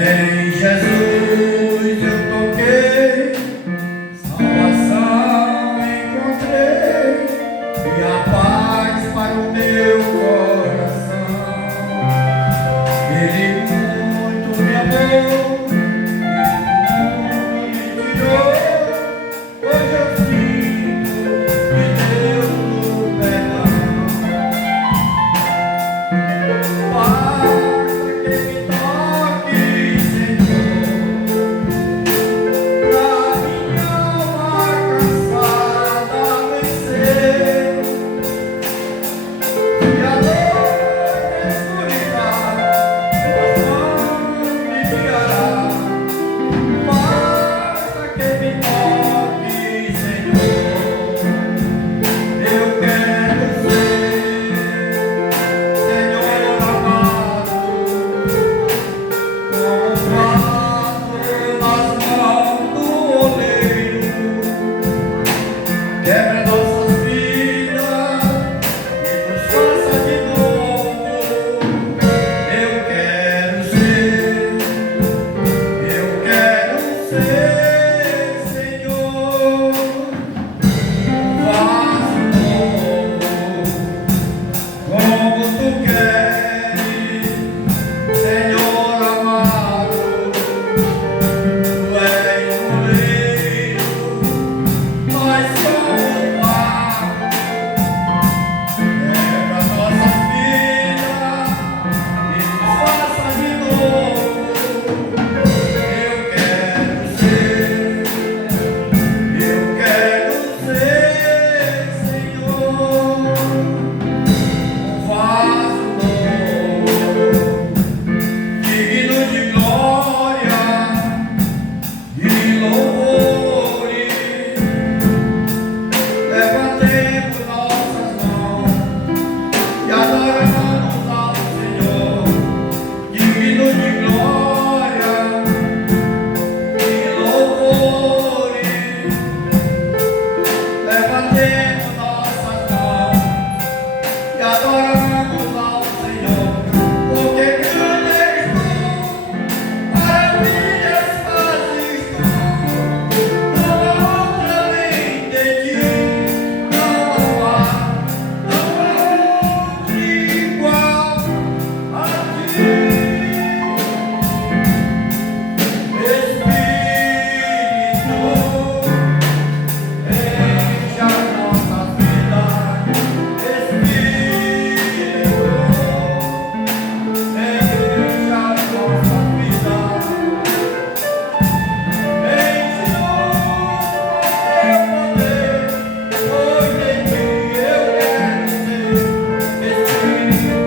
Em Jesus eu toquei, salvação encontrei e a paz para o meu coração. Ele muito me amou, Ele muito me tirou. Hoje eu sinto que Deus o perdão. Basta que me toque, Senhor, pra minha alma cansada vencer. E a noite escuridão, tuas mãos me guiará. Basta que me toque, Senhor, eu quero ser, Senhor amado, como vaso nas mãos do oleiro. Quebra nossas vidas e nos faça de novo. Eu quero ser, Senhor, um vaso novo, como tu queres, Senhor amado. Tu és o oleiro, nós somos barro. Quebra nossas vidas e nos faça de novo. Eu quero ser, Senhor, um vaso novo, digno de glória e louvores. Levantemos nossas mãos e adoramos ao Senhor, digno de glória e louvores. Levantemos nossas mãos e adoramos ao Senhor, porque grande és tu, maravilhas fazes tu, não há outra além de ti, não há outro igual a ti. Espírito, enche a nossa vida. Espírito, enche a nossa vida. Enche-nos com teu poder, pois em ti eu quero ser. Espírito,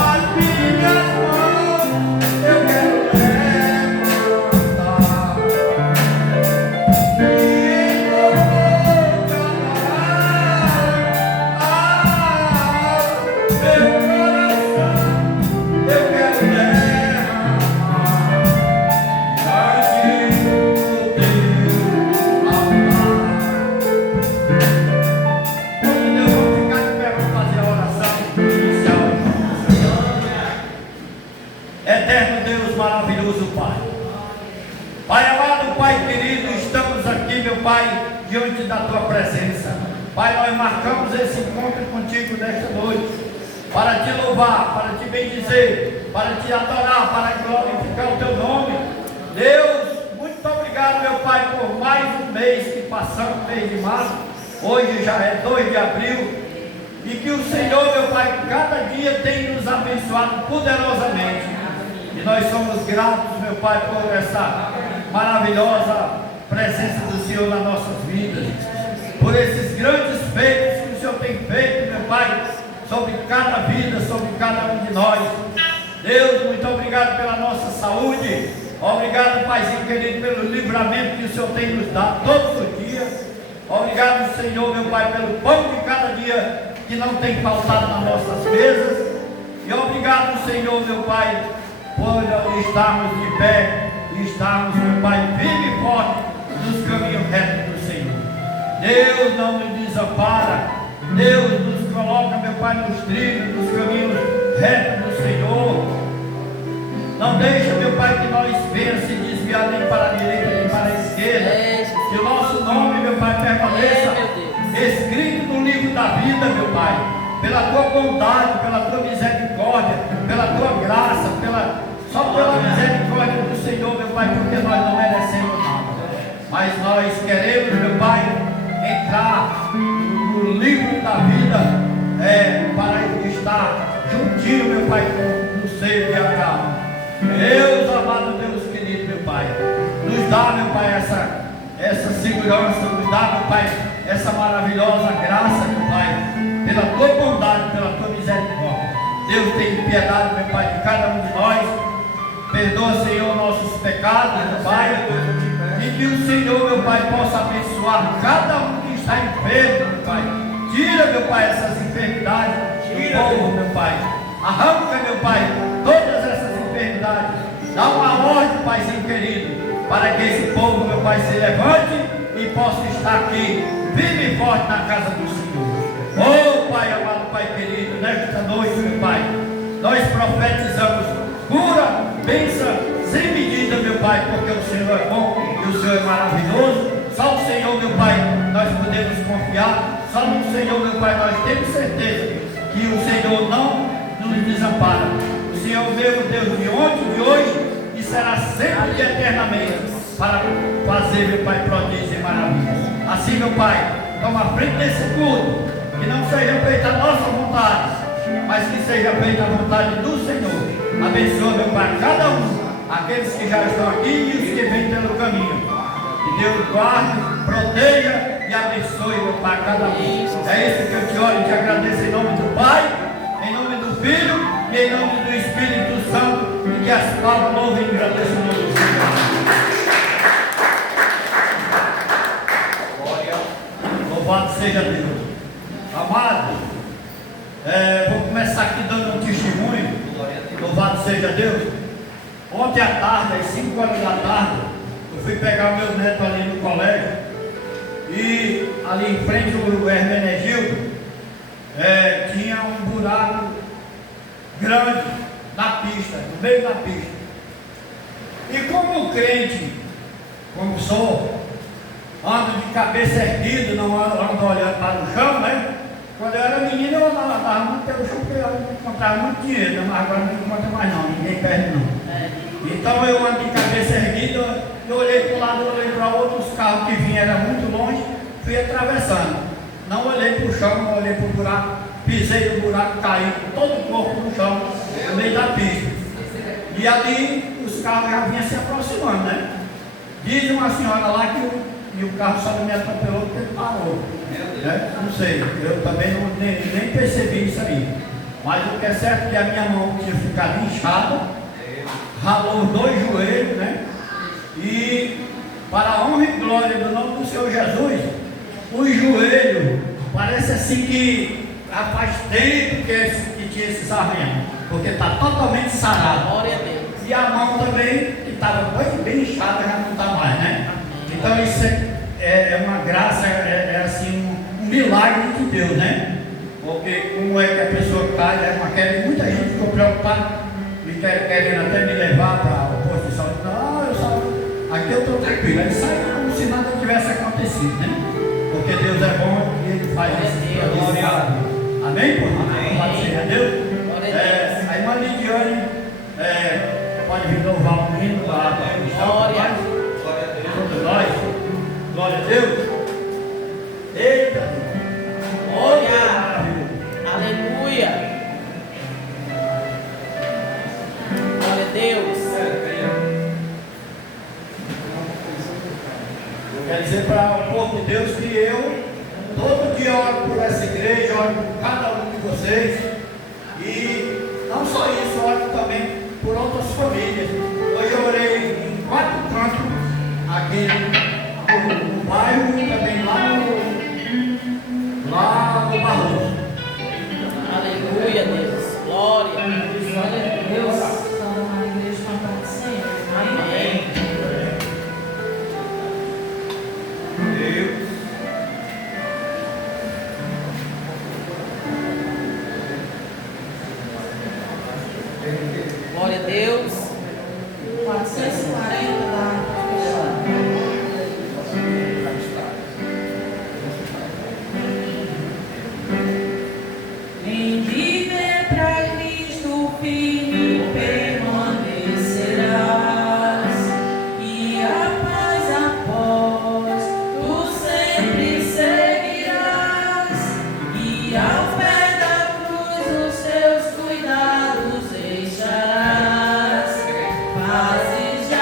as minhas mãos eu quero levantar e meu coração eu quero derramar diante do teu altar. Quando eu vou ficar de pé, vou fazer a oração inicial. Eterno Deus, maravilhoso Pai. Pai amado, Pai querido, estamos aqui, meu Pai, diante da Tua presença. Pai, nós marcamos esse encontro contigo nesta noite, para Te louvar, para Te bendizer, para Te adorar, para glorificar o Teu nome. Deus, muito obrigado, meu Pai, por mais um mês que passamos, mês de março. Hoje já é 2 de abril. E que o Senhor, meu Pai, cada dia tem nos abençoado poderosamente. E nós somos gratos, meu Pai, por essa maravilhosa presença do Senhor nas nossas vidas, por esses grandes feitos que o Senhor tem feito, meu Pai, sobre cada vida, sobre cada um de nós. Deus, muito obrigado pela nossa saúde. Obrigado, Paizinho querido, pelo livramento que o Senhor tem nos dado todos os dias. Obrigado, Senhor, meu Pai, pelo pão de cada dia que não tem faltado nas nossas mesas. E obrigado, Senhor, meu Pai, por estarmos de pé e estarmos, meu Pai, firme e forte nos caminhos retos do Senhor. Deus não nos desampara, Deus nos coloca, meu Pai, nos trilhos, nos caminhos reta do Senhor. Não deixa, meu Pai, que nós venhamos se desviar nem para a direita nem para a esquerda. Que o nosso nome, meu Pai, permaneça escrito no livro da vida, meu Pai. Pela tua bondade, pela tua misericórdia, pela tua graça, só pela misericórdia do Senhor, meu Pai, porque nós não merecemos nada. Mas nós queremos, meu Pai, entrar no livro da vida, para estar juntinho, meu Pai, no seio de Abraão. Deus, amado Deus querido, meu Pai, nos dá, meu Pai, essa segurança, nos dá, meu Pai, essa maravilhosa graça, meu Pai, pela tua bondade, pela tua misericórdia. Deus, tem piedade, meu Pai, de cada um de nós. Perdoa, Senhor, nossos pecados, meu Pai, e que o Senhor, meu Pai, possa abençoar cada um que está enfermo, meu Pai. Tira, meu Pai, essas enfermidades do povo, meu Pai. Arranca, meu Pai, todas essas enfermidades. Dá uma ordem, Paizinho querido, para que esse povo, meu Pai, se levante e possa estar aqui, firme e forte na casa do Senhor. Oh, Pai amado, Pai querido, nesta noite, meu Pai, nós profetizamos cura, bênção, sem medida, meu Pai, porque o Senhor é bom e o Senhor é maravilhoso. Só o Senhor, meu Pai, nós podemos confiar. Só no Senhor, meu Pai, nós temos certeza que o Senhor não nos desampara. O Senhor, meu Deus, de ontem, de hoje e será sempre e eternamente para fazer, meu Pai, prodígio e maravilhas. Assim, meu Pai, toma a frente desse culto, que não seja feita a nossa vontade, mas que seja feita a vontade do Senhor. Abençoa, meu Pai, cada um, aqueles que já estão aqui e os que vêm pelo caminho. Que Deus guarde, proteja e abençoe, meu Pai, cada um. É isso que eu te oro e te agradeço em nome do Pai, em nome do Filho e em nome do Espírito Santo. E que as palavras louvem e agradeçam o nome do Senhor. Louvado seja Deus. Amado, vou começar aqui dando um testemunho. Louvado seja Deus. Ontem à tarde, às 5 horas da tarde, eu fui pegar o meu neto ali no colégio. E ali em frente ao Hermenegildo, tinha um buraco grande na pista, no meio da pista. E como crente, como sou, ando de cabeça erguida, não ando olhando para o chão, né? Quando eu era menino, eu andava muito pelo chão, porque eu encontrava muito dinheiro, mas agora não encontra mais não, ninguém perde não. Então eu ando de cabeça erguida, eu olhei para um lado, eu olhei para o outro, os carros que vinham eram muito longe, fui atravessando. Não olhei para o chão, não olhei para o buraco, pisei no buraco, caí todo o corpo no chão, no meio da pista. E ali os carros já vinham se aproximando, né? Diz uma senhora lá que o carro só não me atropelou porque ele parou. Né? Não sei, eu também nem percebi isso aí. Mas o que é certo é que a minha mão tinha ficado inchada, ralou os 2 joelhos, né? E para a honra e glória do nome do Senhor Jesus, os joelhos parece assim que já faz tempo que tinha esses arranhões, porque está totalmente sarado. Glória a Deus. E a mão também, que estava bem inchada, já não está mais, né? Então isso é uma graça, assim um milagre de Deus, né? Porque como é que a pessoa cai, muita gente ficou preocupada, querendo até me levar para o posto de saúde. Não, aqui eu estou tranquilo. Aí sai como se nada tivesse acontecido, né? Porque Deus é bom e Ele faz isso. Glória a Deus. Amém, por favor? Glória seja Deus. A irmã Lidiane pode vir louvar o menino lá. Glória a Deus. Todos nós. Glória a Deus. Eita. Glória. Aleluia. Glória a Deus. Eu quero dizer para o povo de Deus que eu todo dia oro por essa igreja, oro por cada um de vocês. E não só isso, oro também por outras famílias. Hoje eu orei em 4 cantos aqui no bairro e também lá no Barroso. Aleluia, Deus. Glória. Glória a Deus. Estamos na igreja com a sempre. Amém. Deus. Glória a Deus. 440 lá. Em viver pra Cristo firme permanecerás, e a paz após tu sempre seguirás, e ao pé da cruz os teus cuidados deixarás, fases de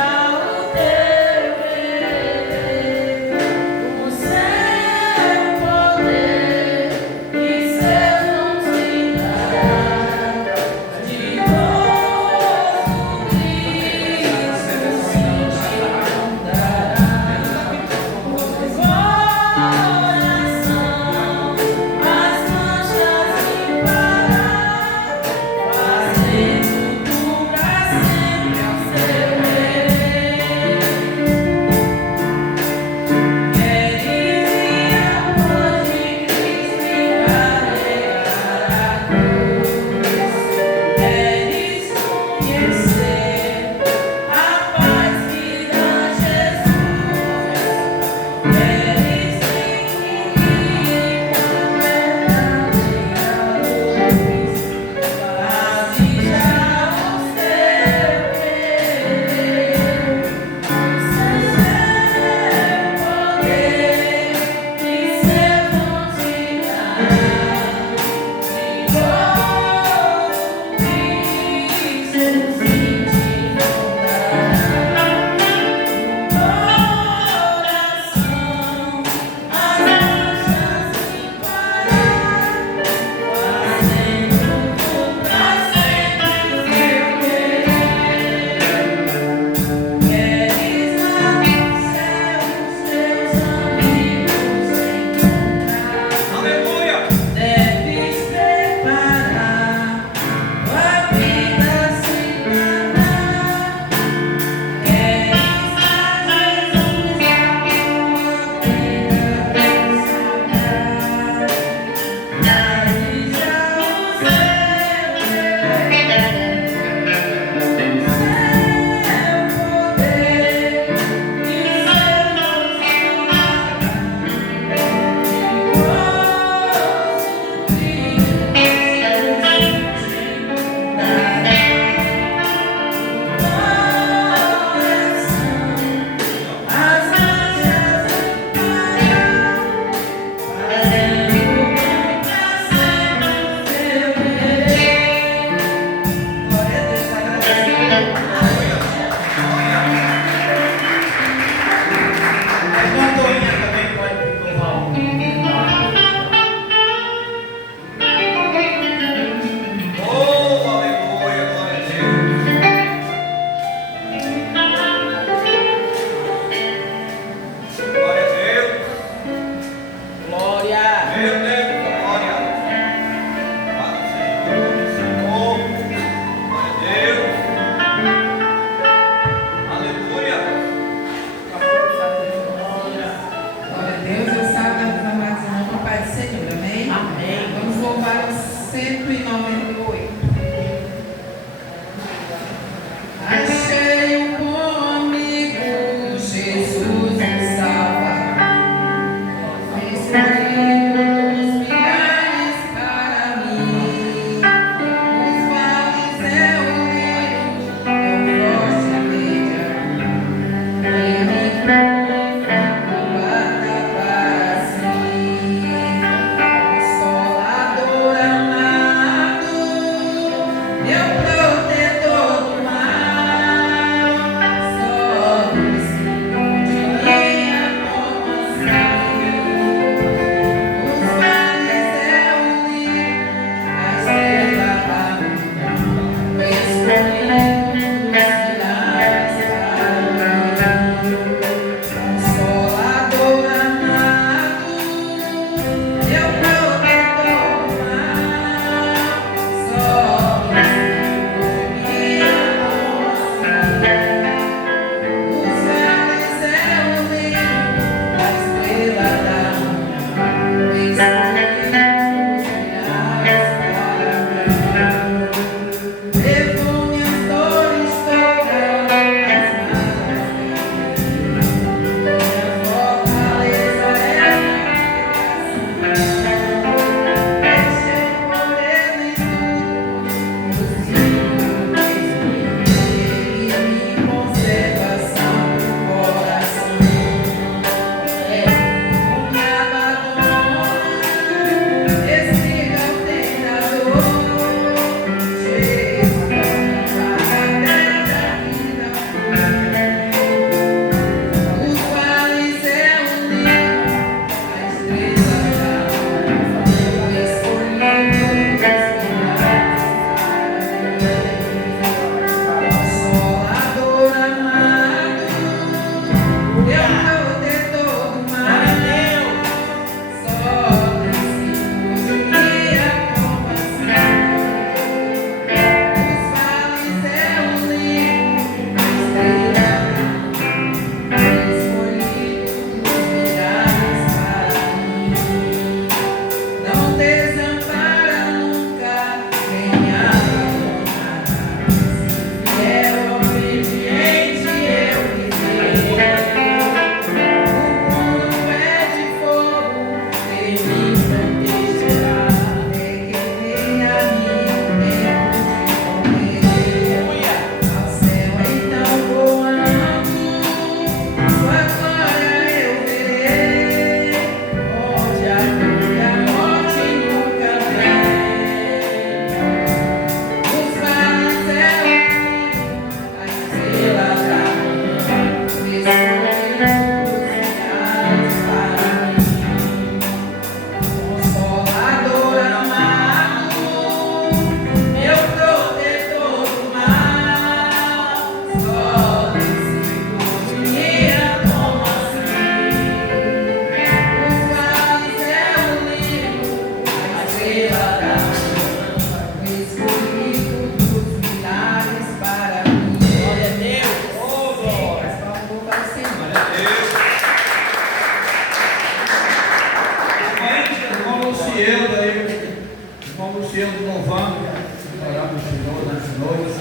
oramos nessa noite.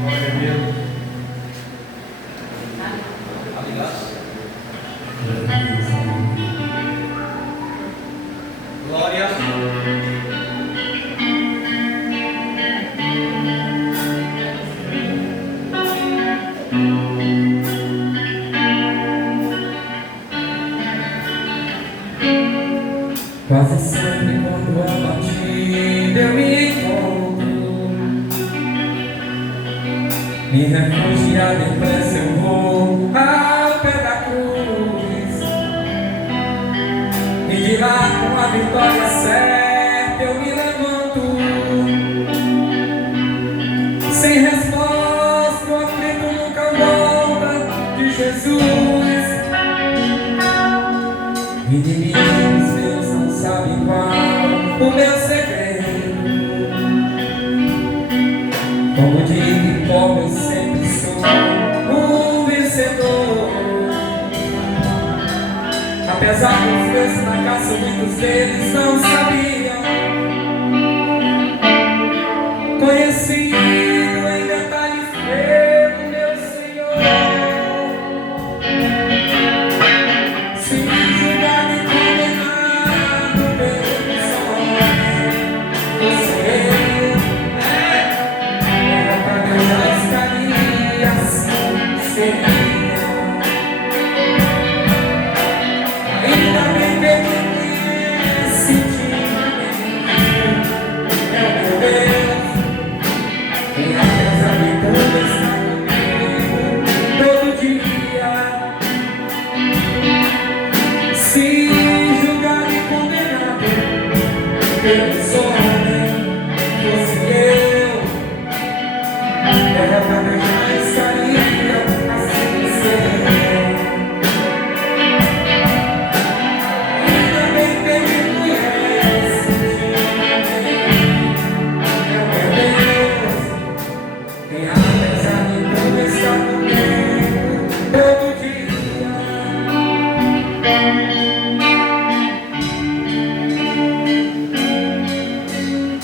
Glória a Deus. Glória. Quase sempre quando a batida eu me encontro, me refugiar depressa eu vou ao pé da cruz, e de lá com a vitória certa eu me levanto, sem resposta, o aflito nunca volta de Jesus. Inimigos meus não sabem qual o meu segredo. Como digo, pobre eu sempre sou um vencedor. Apesar dos meus fracassos, muitos deles não sabiam. Conhecido em detalhes pelo meu Senhor.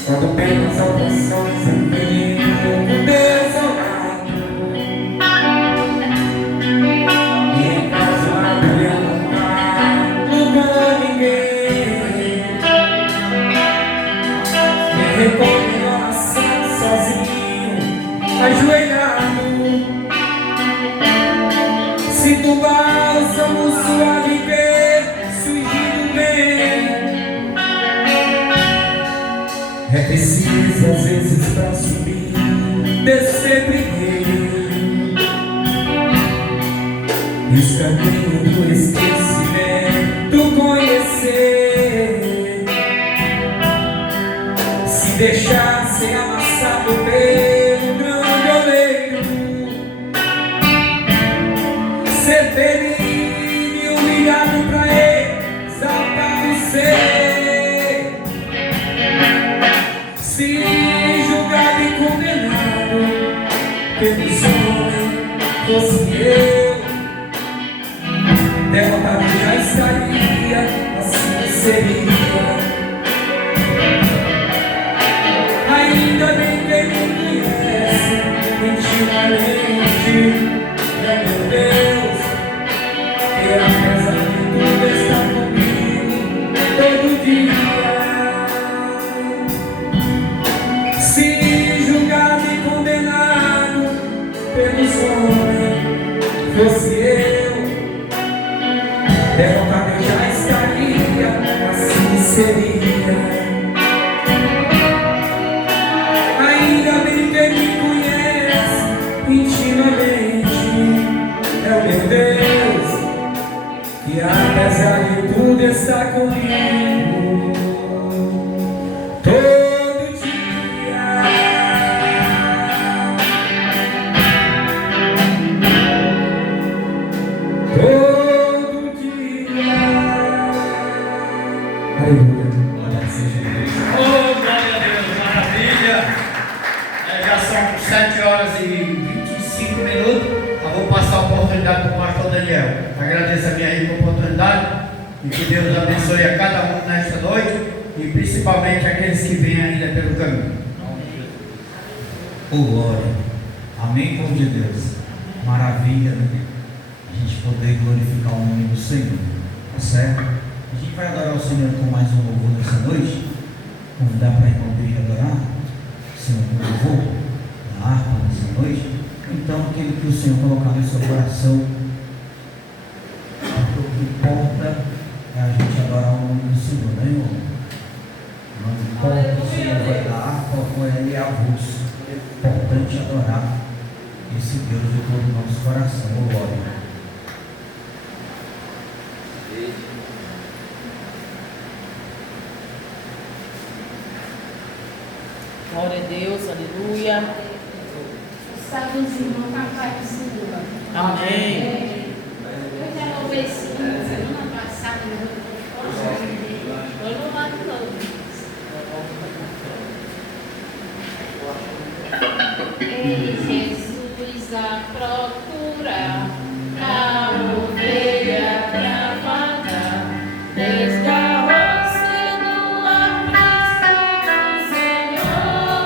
Quando pelas orações eu venho desolado, e em casa eu não falo com ninguém, me recolho em oração sozinho, ajoelhado, sinto o bálsamo suave que surgindo bem. É preciso às vezes pra subir, descer primeiro, esse caminho do esquecimento conhecer, se deixar ser amassado pelo grande oleiro, ser ferido e humilhado pra exaltar o ser. Se julgado e condenado pelos homens, fosse eu, derrotado já estaria, assim seria. Ainda bem que me conhece intimamente, meu Deus, que apesar de tudo está comigo todo dia. Pelos homens, fosse eu, derrotado eu já estaria, assim seria. Ainda bem que me conhece intimamente, é o meu Deus, que apesar de tudo está comigo todo dia. Todo dia. Aleluia. Glória seja Deus. Oh, glória a Deus, maravilha. Já são 7 horas e 25 minutos. Eu vou passar a oportunidade para o pastor Daniel. Agradeço a minha rica oportunidade e que Deus abençoe a cada um nesta noite. e principalmente aqueles que vêm ainda pelo caminho. Oh, glória. Amém, povo de Deus. Maravilha, né? A gente poder glorificar o nome do Senhor. Tá certo? A gente vai adorar o Senhor com mais um louvor nessa noite. Convidar para a irmã Bíblia adorar o Senhor com louvor na harpa nessa noite. Então, aquele que o Senhor colocar no seu coração, o que importa é a gente adorar o nome do Senhor, né, irmão? Não importa se o Senhor vai dar harpa ou ele é a voz. É importante adorar esse Deus de todo o nosso coração. Oh, glória. Glória a Deus, aleluia. Salve os irmãos com a paz do Senhor. Amém. Eu já louvei esse hino semana passada, eu louvando todos. Ei, Jesus, a procura, a ovelha pra vagar, desgarrou-se do aprisco do Senhor,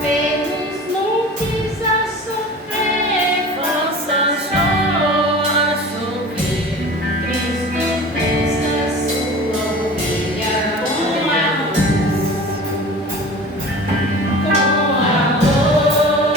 pelos montes a sofrer, força chorou a chover, Cristo busca sua ovelha com a luz. Com amor,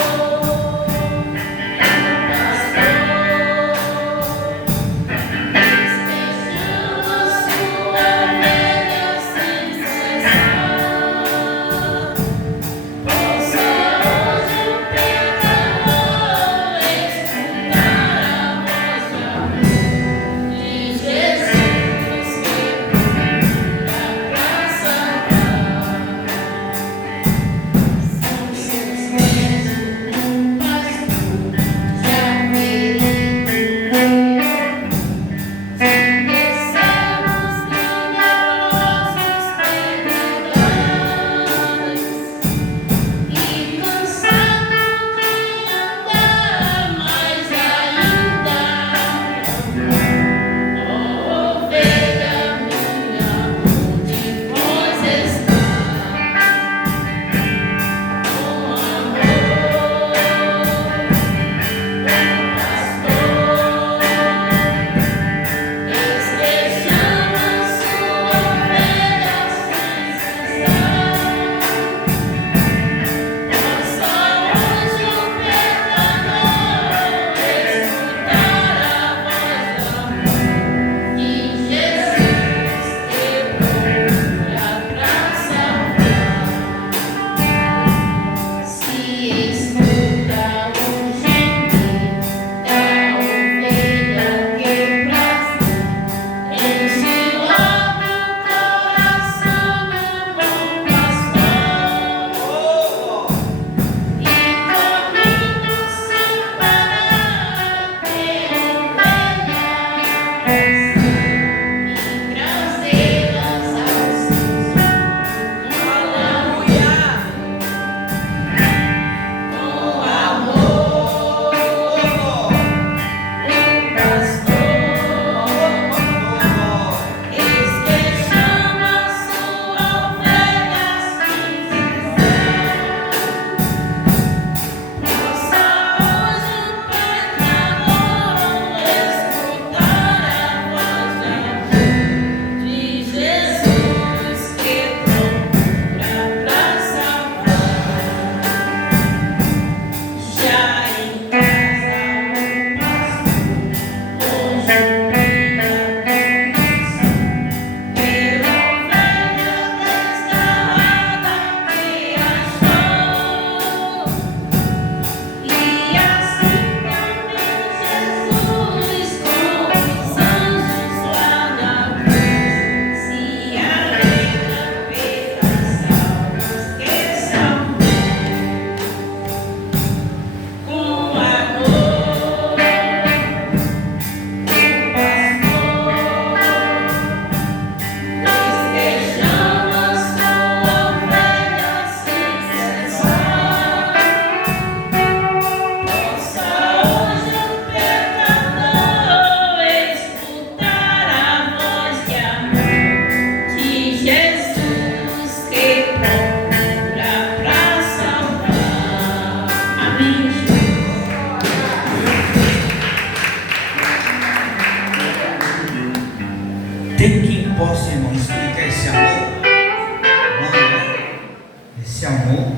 amor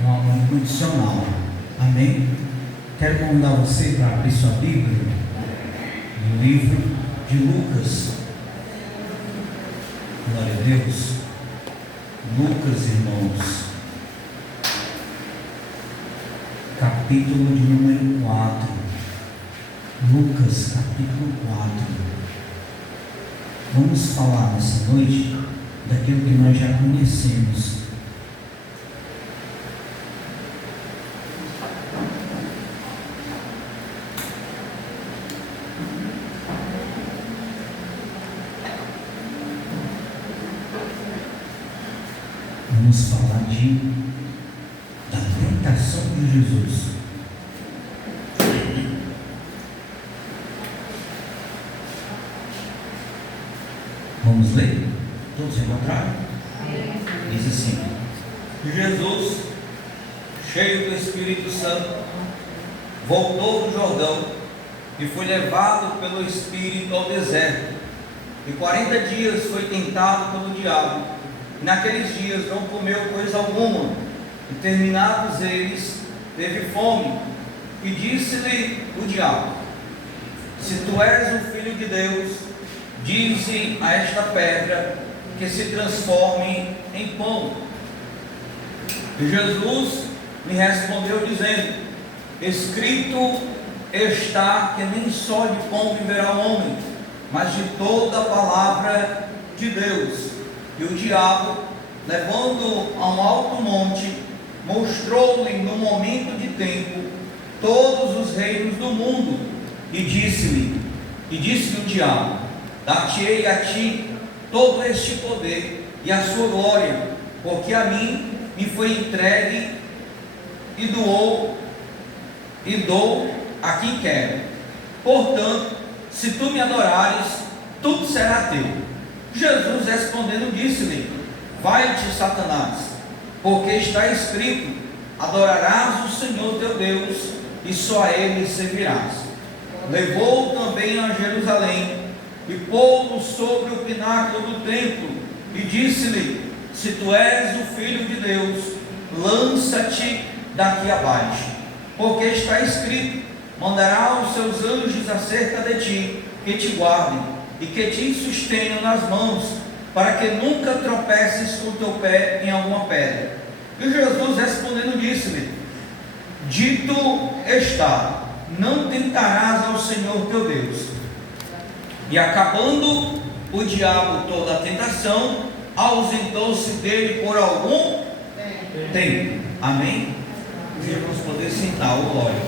é um amor incondicional. Amém? Quero convidar você para abrir sua Bíblia no livro de Lucas. Glória a Deus. Lucas, irmãos, capítulo de número 4. Lucas, capítulo 4. Vamos falar nessa noite daquilo que nós já conhecemos. Vamos falar da tentação de Jesus. Vamos ler? Todos encontraram? Diz assim: Jesus, cheio do Espírito Santo, voltou do Jordão e foi levado pelo Espírito ao deserto. E 40 dias foi tentado pelo diabo. E naqueles dias não comeu coisa alguma. E terminados eles, teve fome. E disse-lhe o diabo: se tu és o Filho de Deus, dize a esta pedra que se transforme em pão. E Jesus lhe respondeu dizendo: escrito está que nem só de pão viverá o homem, mas de toda a palavra de Deus. E o diabo, levando-o a um alto monte, mostrou-lhe no momento de tempo todos os reinos do mundo, e disse-lhe o diabo: dar-te-ei a ti todo este poder e a sua glória, porque a mim me foi entregue e dou a quem quero. Portanto, se tu me adorares, tudo será teu. Jesus respondendo disse-lhe: vai-te, Satanás, porque está escrito: adorarás o Senhor teu Deus e só a ele servirás. Levou-o também a Jerusalém e pô-lo sobre o pináculo do templo e disse-lhe: se tu és o Filho de Deus, lança-te daqui abaixo, porque está escrito: mandará os seus anjos acerca de ti, que te guardem e que te sustenham nas mãos, para que nunca tropeces com o teu pé em alguma pedra. E Jesus respondendo disse-lhe: dito está, não tentarás ao Senhor teu Deus. E acabando o diabo toda a tentação, ausentou-se dele por algum tempo. Amém? E vamos poder sentar, o glória.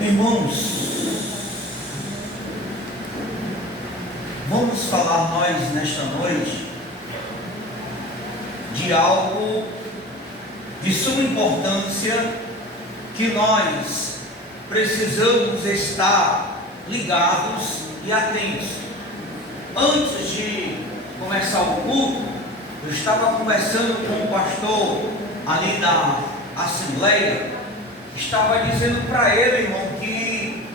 Irmãos, vamos falar nós nesta noite de algo de suma importância que nós precisamos estar ligados e atentos. Antes de começar o culto, eu estava conversando com o pastor ali da Assembleia, estava dizendo para ele, irmão, que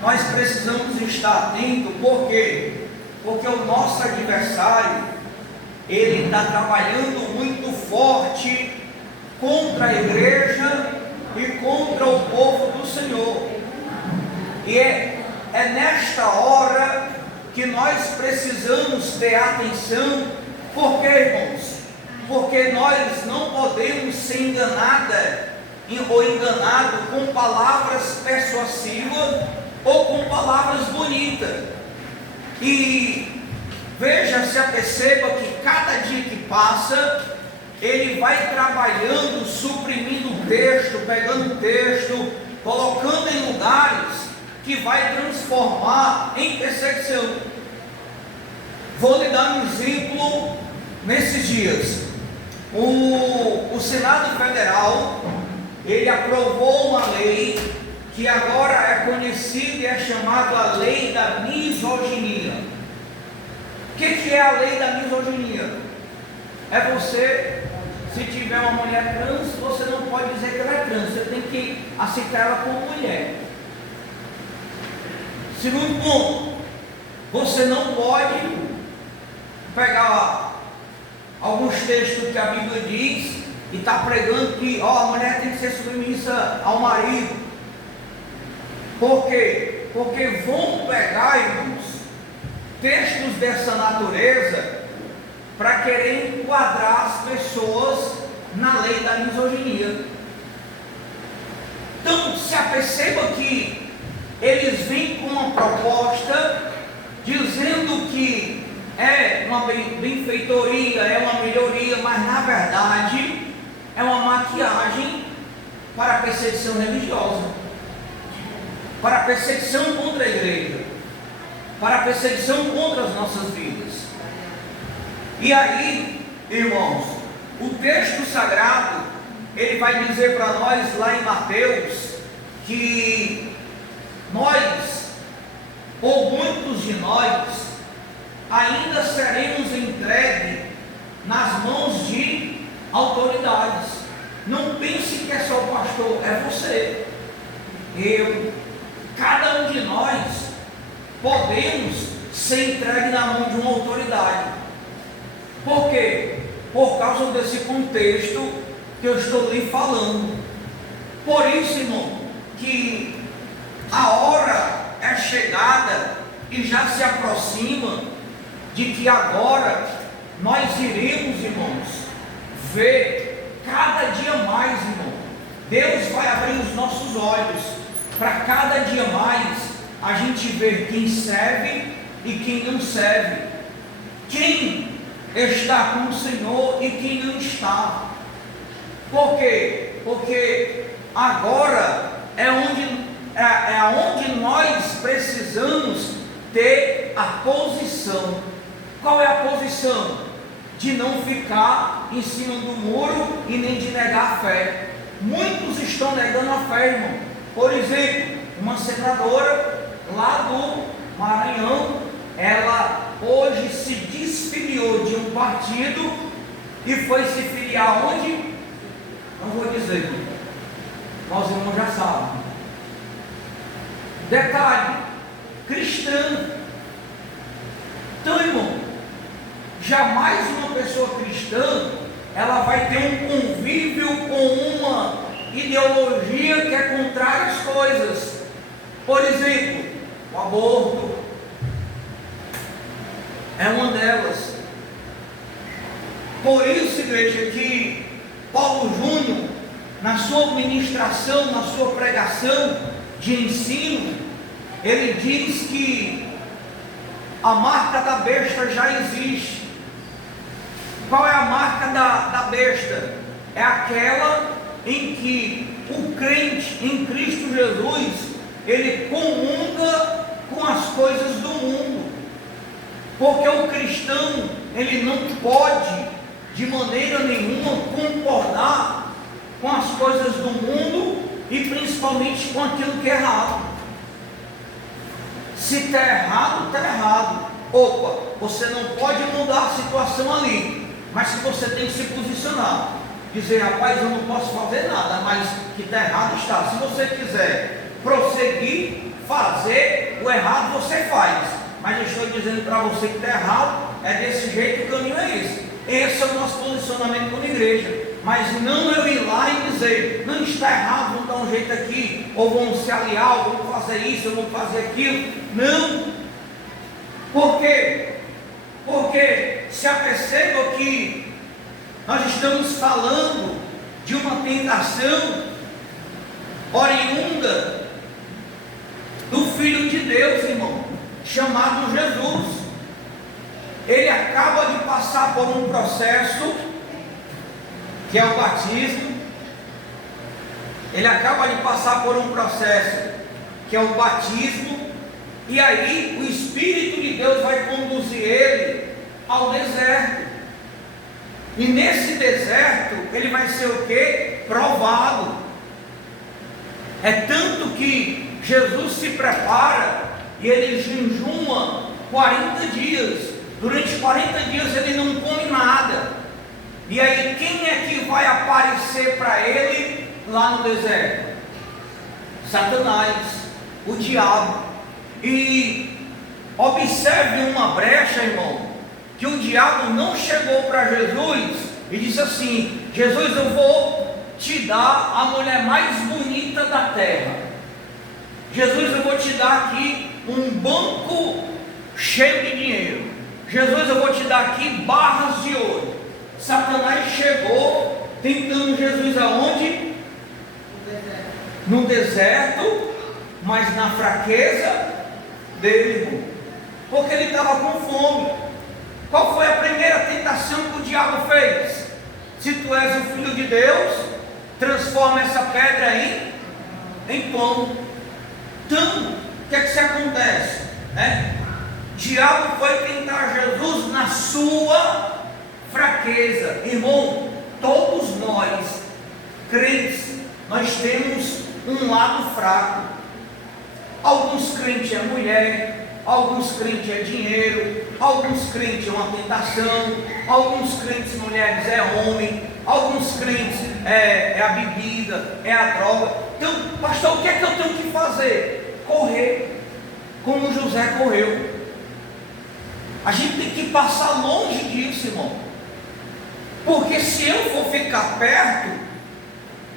nós precisamos estar atentos. Por quê? Porque o nosso adversário, ele está trabalhando muito forte contra a igreja e contra o povo do Senhor. E é nesta hora que nós precisamos ter atenção. Por quê, irmãos? Porque nós não podemos ser enganados com palavras persuasivas ou com palavras bonitas. E veja, se aperceba que cada dia que passa, ele vai trabalhando, suprimindo o texto, pegando o texto, colocando em lugares que vai transformar em perseguição. Vou lhe dar um exemplo. Nesses dias, o Senado Federal, ele aprovou uma lei que agora é conhecida e é chamada a lei da misoginia. O que é a lei da misoginia? É você, se tiver uma mulher trans, você não pode dizer que ela é trans, você tem que aceitar ela como mulher. Segundo ponto, você não pode pegar alguns textos que a Bíblia diz e está pregando que a mulher tem que ser submissa ao marido. Por quê? Porque vão pegar, irmãos, textos dessa natureza para querer enquadrar as pessoas na lei da misoginia. Então, se aperceba que eles vêm com uma proposta dizendo que é uma benfeitoria, é uma melhoria, mas na verdade é uma maquiagem para a perseguição religiosa, para a perseguição contra a igreja, para a perseguição contra as nossas vidas. E aí, irmãos, o texto sagrado, ele vai dizer para nós lá em Mateus, que nós, ou muitos de nós, ainda seremos entregues nas mãos de autoridades. Não pense que é só o pastor, é você, eu, cada um de nós podemos ser entregue na mão de uma autoridade. Por quê? Por causa desse contexto que eu estou lhe falando. Por isso, irmão, que a hora é chegada e já se aproxima de que agora nós iremos, irmãos, ver cada dia mais, irmão. Deus vai abrir os nossos olhos para cada dia mais a gente ver quem serve e quem não serve, quem está com o Senhor e quem não está. Por quê? Porque agora é onde nós precisamos ter a posição. Qual é a posição? De não ficar em cima do muro e nem de negar a fé. Muitos estão negando a fé, irmão. Por exemplo, uma senadora lá do Maranhão, ela hoje se desfiliou de um partido e foi se filiar onde? Não vou dizer, nós irmãos já sabem. Detalhe, cristã. Então, irmão, jamais uma pessoa cristã, ela vai ter um convívio com uma ideologia que é contrária às coisas. Por exemplo, o aborto é uma delas. Por isso, igreja, que Paulo Júnior, na sua ministração, na sua pregação de ensino, ele diz que a marca da besta já existe. Qual é a marca da besta? É aquela em que o crente em Cristo Jesus, ele comunga com as coisas do mundo. Porque o cristão, ele não pode de maneira nenhuma concordar com as coisas do mundo e principalmente com aquilo que é errado. Se está errado, está errado. Opa, você não pode mudar a situação ali, mas se você tem que se posicionar, dizer, rapaz, eu não posso fazer nada, mas que está errado está. Se você quiser prosseguir, fazer o errado, você faz. Mas eu estou dizendo para você que está errado, é desse jeito, o caminho é esse. Esse é o nosso posicionamento como igreja. Mas não eu ir lá e dizer, não está errado, vamos dar um jeito aqui, ou vamos se aliar, ou vamos fazer isso, ou vamos fazer aquilo. Não. Por quê? Porque se aperceba que nós estamos falando de uma tentação oriunda do Filho de Deus, irmão, chamado Jesus. Ele acaba de passar por um processo que é o batismo. Ele acaba de passar por um processo que é o batismo, e aí o Espírito de Deus vai conduzir ele ao deserto. E nesse deserto ele vai ser o quê? Provado. É tanto que Jesus se prepara e ele jejuma 40 dias. Durante 40 dias ele não come nada. E aí quem é que vai aparecer para ele lá no deserto? Satanás, o diabo. E observe uma brecha, irmão, que o diabo não chegou para Jesus e disse assim: Jesus, eu vou te dar a mulher mais bonita da terra. Jesus, eu vou te dar aqui um banco cheio de dinheiro. Jesus, eu vou te dar aqui barras de ouro. Satanás chegou tentando Jesus aonde? No deserto, mas na fraqueza dele, irmão. Porque ele estava com fome. Qual foi a primeira tentação que o diabo fez? Se tu és o filho de Deus, transforma essa pedra em pão. Então, o que é que se acontece? O diabo foi tentar Jesus na sua fraqueza. Irmão, todos nós, crentes, nós temos um lado fraco. Alguns crentes é mulher, alguns crentes é dinheiro, alguns crentes é uma tentação, alguns crentes mulheres é homem, alguns crentes é a bebida, é a droga. Então, pastor, o que é que eu tenho que fazer? Correr, como José correu. A gente tem que passar longe disso, irmão. Porque se eu for ficar perto,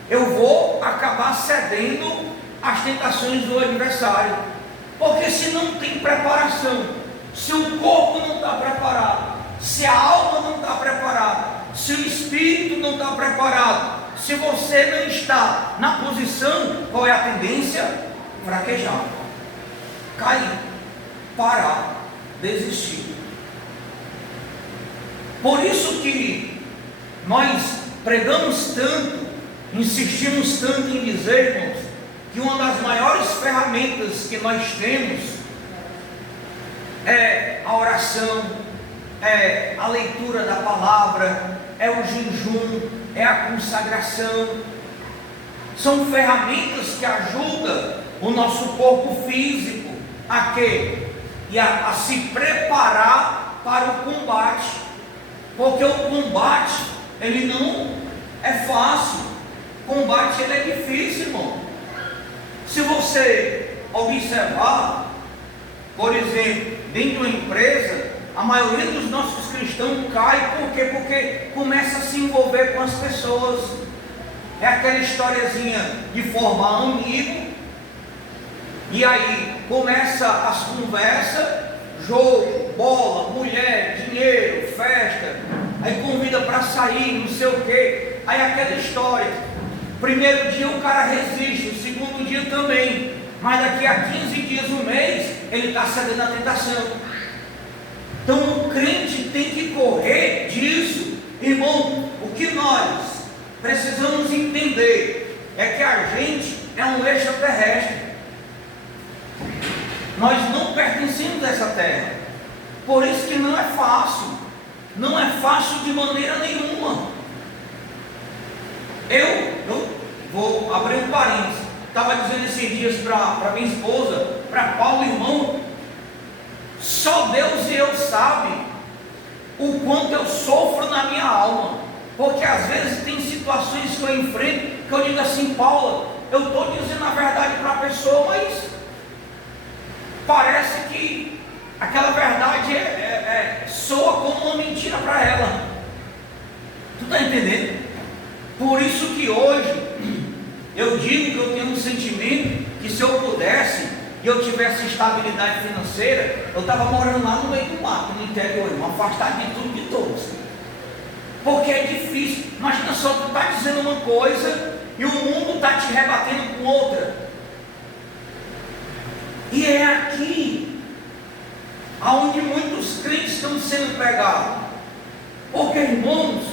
eu vou acabar cedendo às tentações do adversário. Porque se não tem preparação, se o corpo não está preparado, se a alma não está preparada, se o espírito não está preparado, se você não está na posição, qual é a tendência? Fraquejar, cair, parar, desistir. Por isso que nós pregamos tanto, insistimos tanto em dizer, irmãos, que uma das maiores ferramentas que nós temos é a oração, é a leitura da palavra, é o jejum, é a consagração. São ferramentas que ajudam o nosso corpo físico a quê? A se preparar para o combate. Porque o combate, ele não é fácil. O combate, ele é difícil, irmão. Se você observar, por exemplo, dentro de uma empresa, a maioria dos nossos cristãos cai, por quê? Porque começa a se envolver com as pessoas. É aquela historiazinha de formar amigo, e aí começa as conversas, jogo, bola, mulher, dinheiro, festa, aí convida para sair, não sei o que, aí aquela história. Primeiro dia o cara resiste, o segundo dia também, mas daqui a 15 dias, um mês, ele está cedendo à tentação. Então o crente tem que correr disso. Irmão, o que nós precisamos entender é que a gente é um extraterrestre. Nós não pertencemos a essa terra. Por isso que não é fácil. Não é fácil de maneira nenhuma. Eu vou abrir um parênteses. Estava dizendo esses dias para minha esposa, para Paulo, irmão, só Deus e eu sabem o quanto eu sofro na minha alma. Porque às vezes tem situações que eu enfrento, que eu digo assim: Paula, eu estou dizendo a verdade para a pessoa, mas parece que aquela verdade soa como uma mentira para ela. Tu está entendendo? Por isso que hoje eu digo que eu tenho um sentimento que se eu pudesse e eu tivesse estabilidade financeira, eu estava morando lá no meio do mato, no interior, afastado de tudo e de todos. Porque é difícil. Imagina só, tu está dizendo uma coisa e o mundo está te rebatendo com outra. E é aqui aonde muitos crentes estão sendo pegados. Porque, irmãos,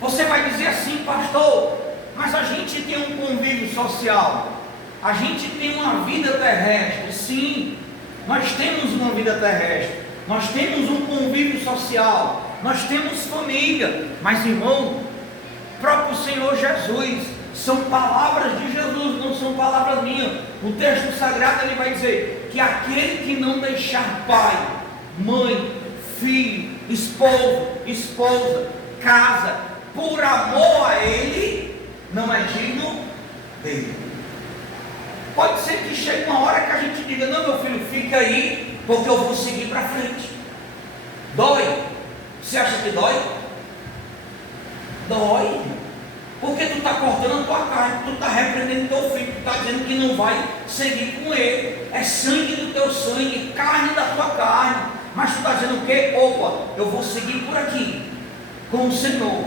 você vai dizer assim: pastor, mas a gente tem um convívio social, a gente tem uma vida terrestre. Sim, nós temos uma vida terrestre, nós temos um convívio social, nós temos família. Mas, irmão, próprio Senhor Jesus, são palavras de Jesus, não são palavras minhas. O texto sagrado, ele vai dizer que aquele que não deixar pai, mãe, filho, esposa, casa, por amor a ele, não é digno dele. Pode ser que chegue uma hora que a gente diga: não, meu filho, fica aí, porque eu vou seguir para frente. Dói, Você acha que dói? Dói. Porque tu está cortando a tua carne, tu está repreendendo teu filho, tu está dizendo que não vai seguir com ele. É sangue do teu sangue, carne da tua carne. Mas tu está dizendo o quê? Opa, eu vou seguir por aqui, com o Senhor.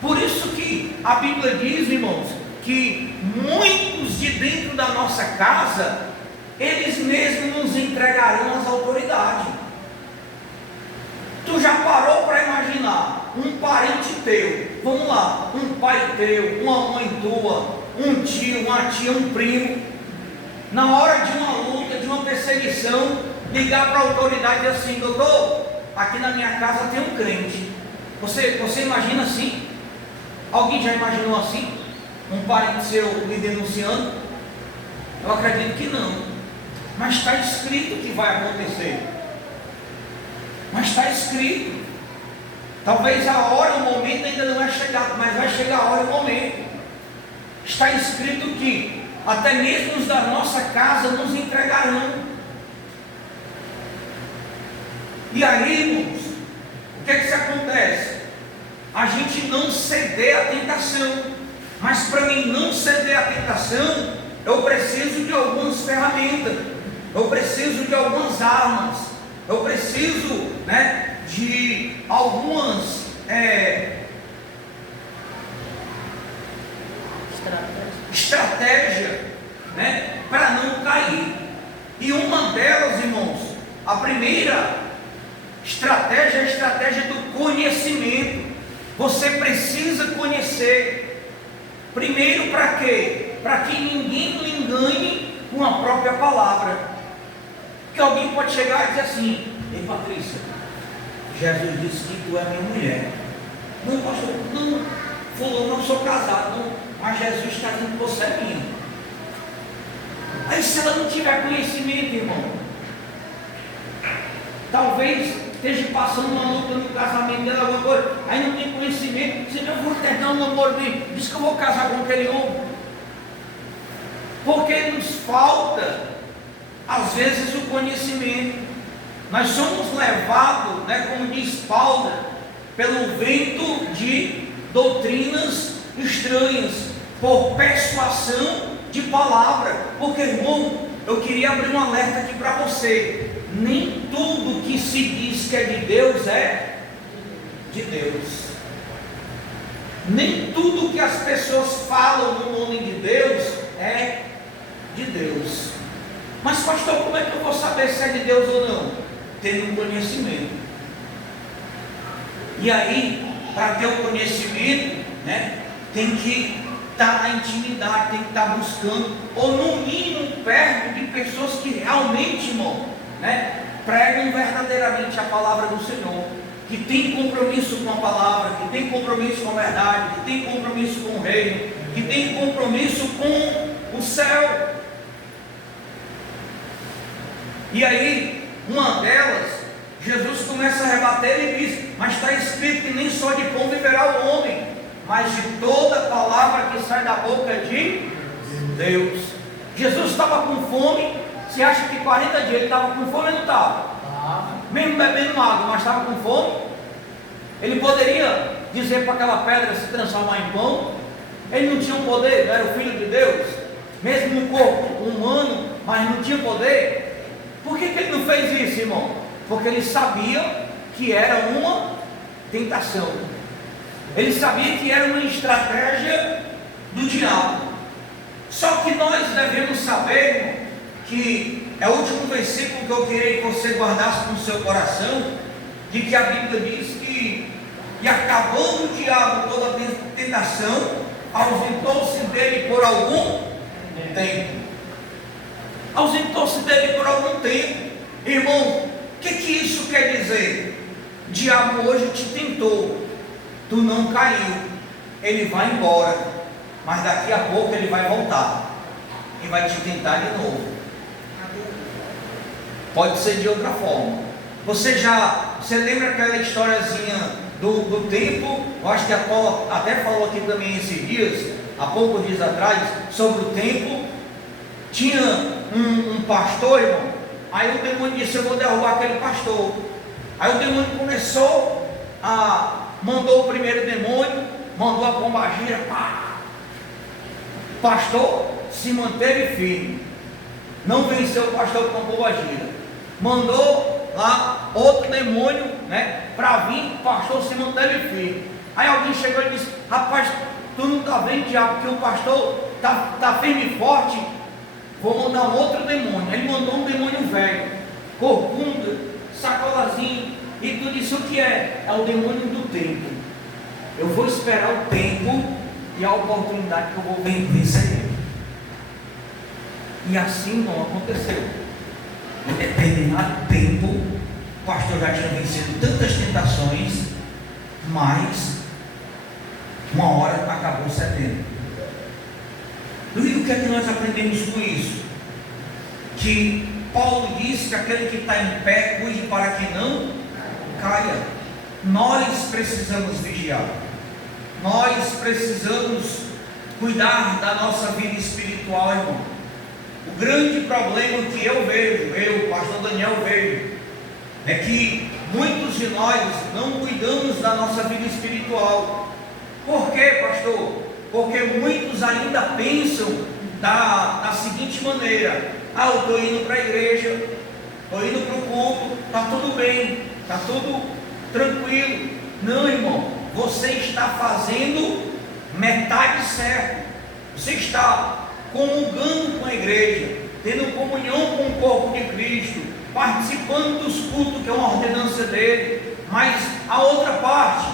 Por isso que a Bíblia diz, irmãos, que muitos de dentro da nossa casa, eles mesmos nos entregarão às autoridades. Tu já parou para imaginar um parente teu, vamos lá, um pai teu, uma mãe tua, um tio, uma tia, um primo, na hora de uma luta, de uma perseguição, ligar para a autoridade e dizer assim: doutor, aqui na minha casa tem um crente. Você imagina assim? Alguém já imaginou assim? Um parente seu lhe denunciando? Eu acredito que não. Mas está escrito que vai acontecer. Mas está escrito. Talvez a hora, o momento ainda não é chegado, mas vai chegar a hora e o momento. Está escrito que até mesmo os da nossa casa nos entregarão. E aí, irmãos, o que é que se acontece? A gente não ceder à tentação. Mas para mim não ceder à tentação, eu preciso de algumas ferramentas, eu preciso de algumas armas, eu preciso, de algumas estratégias, para não cair. E uma delas, irmãos, a primeira estratégia é a estratégia do conhecimento. Você precisa conhecer. Primeiro, para quê? Para que ninguém lhe engane com a própria palavra. Porque alguém pode chegar e dizer assim: ei, Patrícia, Jesus disse que tu é minha mulher. Não, pastor, não, fulano, não sou casado, não, mas Jesus está dizendo que você é minha. Aí, se ela não tiver conhecimento, irmão, talvez esteja passando uma luta no casamento dela, alguma coisa, aí não tem conhecimento. Você já vou terminar um namoro bem, diz que eu vou casar com aquele homem. Porque nos falta, às vezes, o conhecimento. Nós somos levados, como diz Paulo, pelo vento de doutrinas estranhas, por persuasão de palavra. Porque, irmão, eu queria abrir um alerta aqui para você. Nem tudo que se diz que é de Deus é de Deus. Nem tudo que as pessoas falam no nome de Deus é de Deus. Mas, pastor, como é que eu vou saber se é de Deus ou não? Tendo um conhecimento. E aí, para ter o conhecimento, tem que estar na intimidade, tem que estar buscando, ou no mínimo perto de pessoas que realmente, irmão, pregam verdadeiramente a palavra do Senhor, que tem compromisso com a palavra, que tem compromisso com a verdade, que tem compromisso com o reino, que tem compromisso com o céu. E aí, uma delas, Jesus começa a rebater e diz: mas está escrito que nem só de pão viverá o homem, mas de toda palavra que sai da boca de Deus. Jesus estava com fome. Você acha que 40 dias ele estava com fome ou não estava? Mesmo bebendo água, mas estava com fome? Ele poderia dizer para aquela pedra se transformar em pão? Ele não tinha o poder, não era o Filho de Deus? Mesmo no corpo humano, mas não tinha poder? Por que ele não fez isso, irmão? Porque ele sabia que era uma tentação. Ele sabia que era uma estratégia do diabo. Só que nós devemos saber, irmão, que é o último versículo que eu queria que você guardasse no seu coração, de que a Bíblia diz que, e acabando o diabo toda a tentação, ausentou-se dele por algum tempo. Ausentou-se dele por algum tempo. Irmão, o que isso quer dizer? O diabo hoje te tentou, tu não caiu, ele vai embora, mas daqui a pouco ele vai voltar e vai te tentar de novo. Pode ser de outra forma. Você lembra aquela historiazinha do tempo? Eu acho que a Paula até falou aqui também esses dias, há poucos dias atrás, sobre o tempo. Tinha um pastor, irmão. Aí o demônio disse: eu vou derrubar aquele pastor. Aí o demônio começou mandou o primeiro demônio, mandou a pombagira, pá. Pastor se manteve firme, não venceu o pastor com a pombagira. Mandou lá outro demônio, né, para vir, o pastor se manteve firme. Aí alguém chegou e disse: rapaz, tu não está vendo, diabo, que o pastor está firme e forte, vou mandar um outro demônio. Aí ele mandou um demônio velho, corcunda, sacolazinho, e tu disse: o que é? É o demônio do tempo. Eu vou esperar o tempo e a oportunidade que eu vou vencer ele. E assim não aconteceu. Em determinado tempo, o pastor já tinha vencido tantas tentações, mas uma hora acabou cedendo. E o que é que nós aprendemos com isso? Que Paulo diz que aquele que está em pé, cuide para que não caia. Nós precisamos vigiar. Nós precisamos cuidar da nossa vida espiritual, irmão. O grande problema que eu vejo, pastor Daniel vejo, é que muitos de nós não cuidamos da nossa vida espiritual. Por quê, pastor? Porque muitos ainda pensam da seguinte maneira: eu estou indo para a igreja, estou indo para o culto, está tudo bem, está tudo tranquilo. Não, irmão, você está fazendo metade certo. Você está comungando com a igreja, tendo comunhão com o corpo de Cristo, participando dos cultos, que é uma ordenança dele. Mas a outra parte,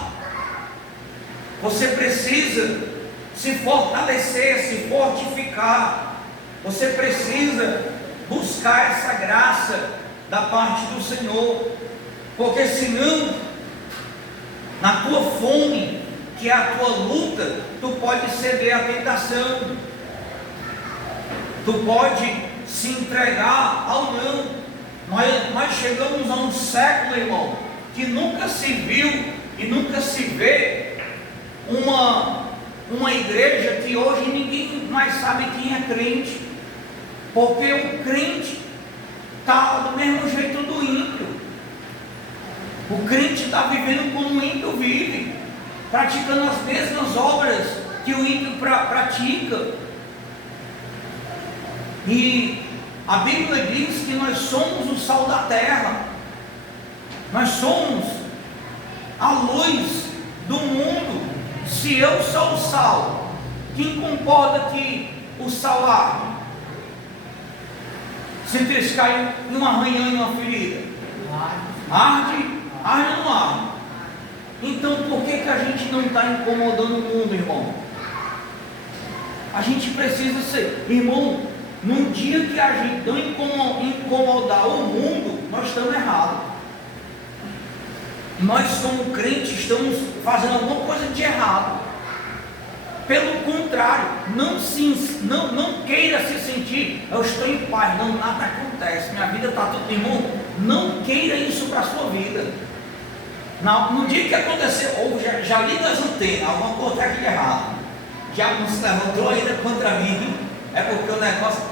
você precisa se fortalecer, se fortificar. Você precisa buscar essa graça da parte do Senhor, porque senão, na tua fome, que é a tua luta, tu pode ceder à tentação, tu pode se entregar ao não. Nós chegamos a um século, irmão, que nunca se viu e nunca se vê uma igreja que hoje ninguém mais sabe quem é crente, porque o crente está do mesmo jeito do ímpio. O crente está vivendo como o ímpio vive, praticando as mesmas obras que o ímpio pratica. E a Bíblia diz que nós somos o sal da terra, nós somos a luz do mundo. Se eu sou o sal, quem concorda que o sal arde? Se triscar em um arranhão e uma ferida, arde ou não arde? Então por que a gente não está incomodando o mundo, irmão? A gente precisa ser, irmão, num dia que a gente não incomodar o mundo, nós estamos errados. Nós, como crentes, estamos fazendo alguma coisa de errado. Pelo contrário, não queira se sentir: eu estou em paz, não, nada acontece, minha vida está tudo, irmão. Não queira isso para a sua vida. No dia que acontecer, ou já liga as antenas, alguma coisa está aqui de errado. Já não se levantou ainda contra mim, é porque o negócio.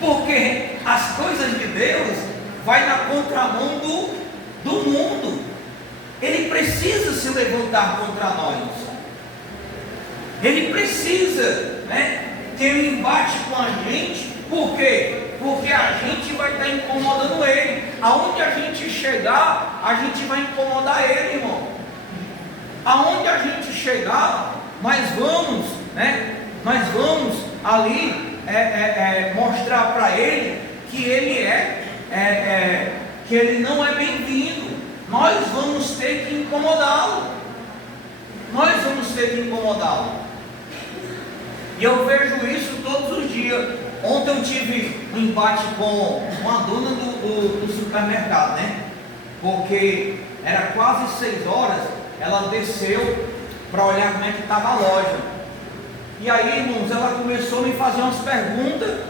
Porque as coisas de Deus vai na contramão do mundo. Ele precisa se levantar contra nós. Ele precisa, ter um embate com a gente. Por quê? Porque a gente vai estar incomodando ele. Aonde a gente chegar, a gente vai incomodar ele, irmão. Aonde a gente chegar, nós vamos ali mostrar para ele que ele que ele não é bem-vindo. Nós vamos ter que incomodá-lo. E eu vejo isso todos os dias. Ontem eu tive um embate com uma dona do supermercado, porque era quase 6 horas, ela desceu para olhar como é que estava a loja. E aí, irmãos, ela começou a me fazer umas perguntas,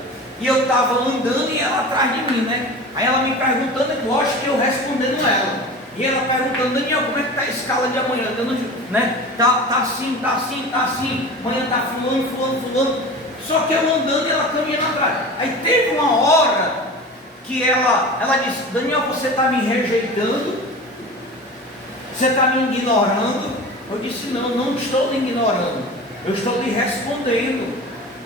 e eu estava andando e ela atrás de mim, Aí ela me perguntando, e lógico que eu respondendo ela. E ela perguntando: Daniel, como é que está a escala de amanhã? Tá assim, amanhã está fulano. Só que eu andando e ela caminhando atrás. Aí teve uma hora que ela disse: Daniel, você está me rejeitando? Você está me ignorando? Eu disse, não estou lhe ignorando, eu estou lhe respondendo.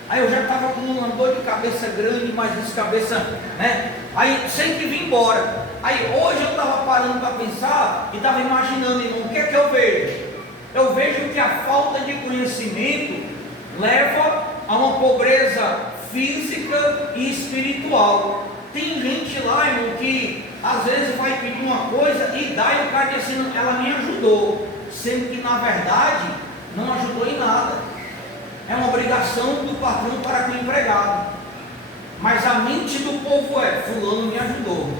Aí eu já estava com uma dor de cabeça grande, mais de cabeça, né? Aí sempre vim embora. Aí hoje eu estava parando para pensar e estava imaginando, irmão, o que é que eu vejo? Eu vejo que a falta de conhecimento leva a uma pobreza física e espiritual. Tem gente lá, irmão, que às vezes vai pedir uma coisa e dá, e o cara diz assim, ela me ajudou, sendo que na verdade não ajudou em nada. É uma obrigação do patrão para com o empregado. Mas a mente do povo é, fulano me ajudou.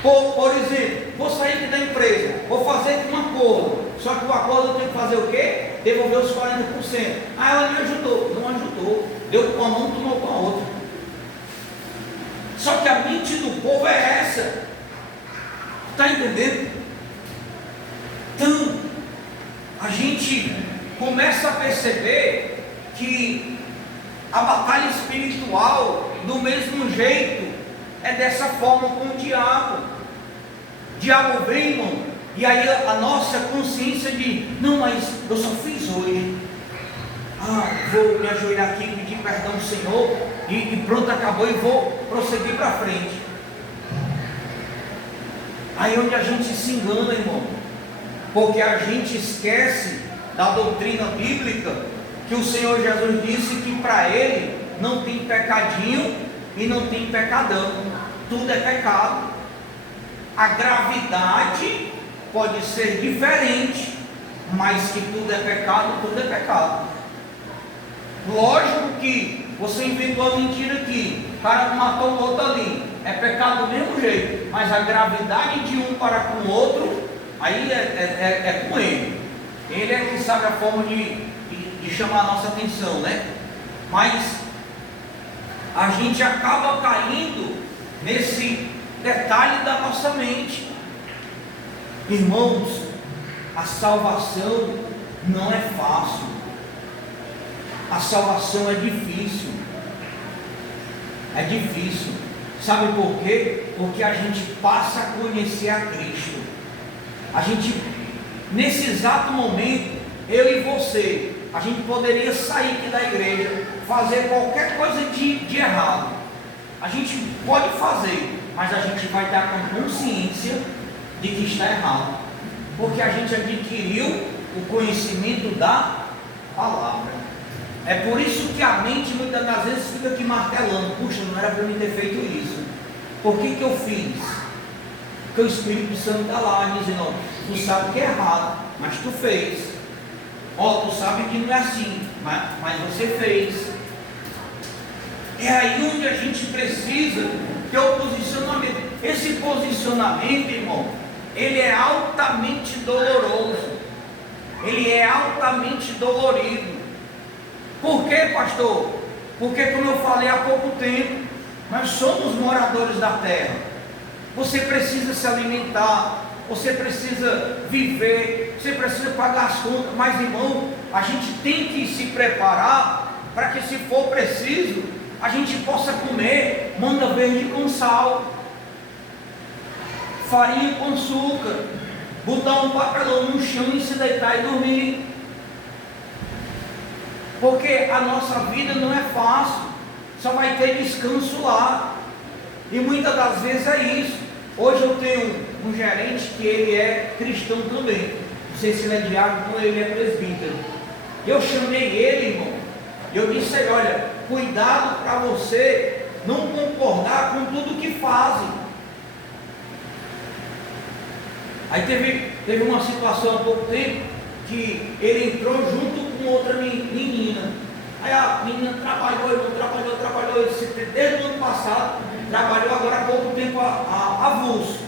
Por exemplo, vou sair aqui da empresa, vou fazer um acordo, só que o acordo eu tenho que fazer o quê? Devolver os 40%. Ah, ela me ajudou. Não ajudou, deu com a mão, tomou com a outra. Só que a mente do povo é essa. Está entendendo? Então, a gente começa a perceber que a batalha espiritual, do mesmo jeito, é dessa forma com o diabo. O diabo vem, irmão, e aí a nossa consciência de, não, mas eu só fiz hoje. Vou me ajoelhar aqui, pedir perdão ao Senhor, e pronto, acabou, e vou prosseguir para frente. Aí onde a gente se engana, irmão, porque a gente esquece da doutrina bíblica, que o Senhor Jesus disse que para Ele não tem pecadinho e não tem pecadão, tudo é pecado. A gravidade pode ser diferente, mas que tudo é pecado, tudo é pecado. Lógico que você inventou a mentira aqui, o cara matou o outro ali, é pecado do mesmo jeito, mas a gravidade de um para com o outro, aí é com ele. Ele é que sabe a forma de chamar a nossa atenção, né? Mas a gente acaba caindo nesse detalhe da nossa mente. Irmãos, a salvação não é fácil. A salvação é difícil. É difícil. Sabe por quê? Porque a gente passa a conhecer a Cristo. A gente, nesse exato momento, eu e você, a gente poderia sair aqui da igreja, fazer qualquer coisa de errado. A gente pode fazer, mas a gente vai estar com consciência de que está errado, porque a gente adquiriu o conhecimento da palavra. É por isso que a mente muitas das vezes fica aqui martelando, puxa, não era para mim ter feito isso. Por que eu fiz? Porque o Espírito Santo está lá dizendo, tu sabe que é errado, mas tu fez. Tu sabe que não é assim, mas você fez. É aí onde a gente precisa ter o posicionamento. Esse posicionamento, irmão, ele é altamente doloroso. Ele é altamente dolorido. Por quê, pastor? Porque, como eu falei há pouco tempo, nós somos moradores da terra. Você precisa se alimentar, você precisa viver, você precisa pagar as contas, mas, irmão, a gente tem que se preparar para que, se for preciso, a gente possa comer manga verde com sal, farinha com açúcar, botar um papelão no chão e se deitar e dormir. Porque a nossa vida não é fácil, só vai ter descanso lá, e muitas das vezes é isso. Hoje eu tenho um gerente que ele é cristão também, não sei se ele é diácono ou ele é presbítero. Eu chamei ele, irmão, e eu disse a ele, olha, cuidado para você não concordar com tudo que fazem. Aí teve uma situação há pouco tempo, que ele entrou junto com outra menina. Aí a menina trabalhou, desde o ano passado, trabalhou agora há pouco tempo avulso.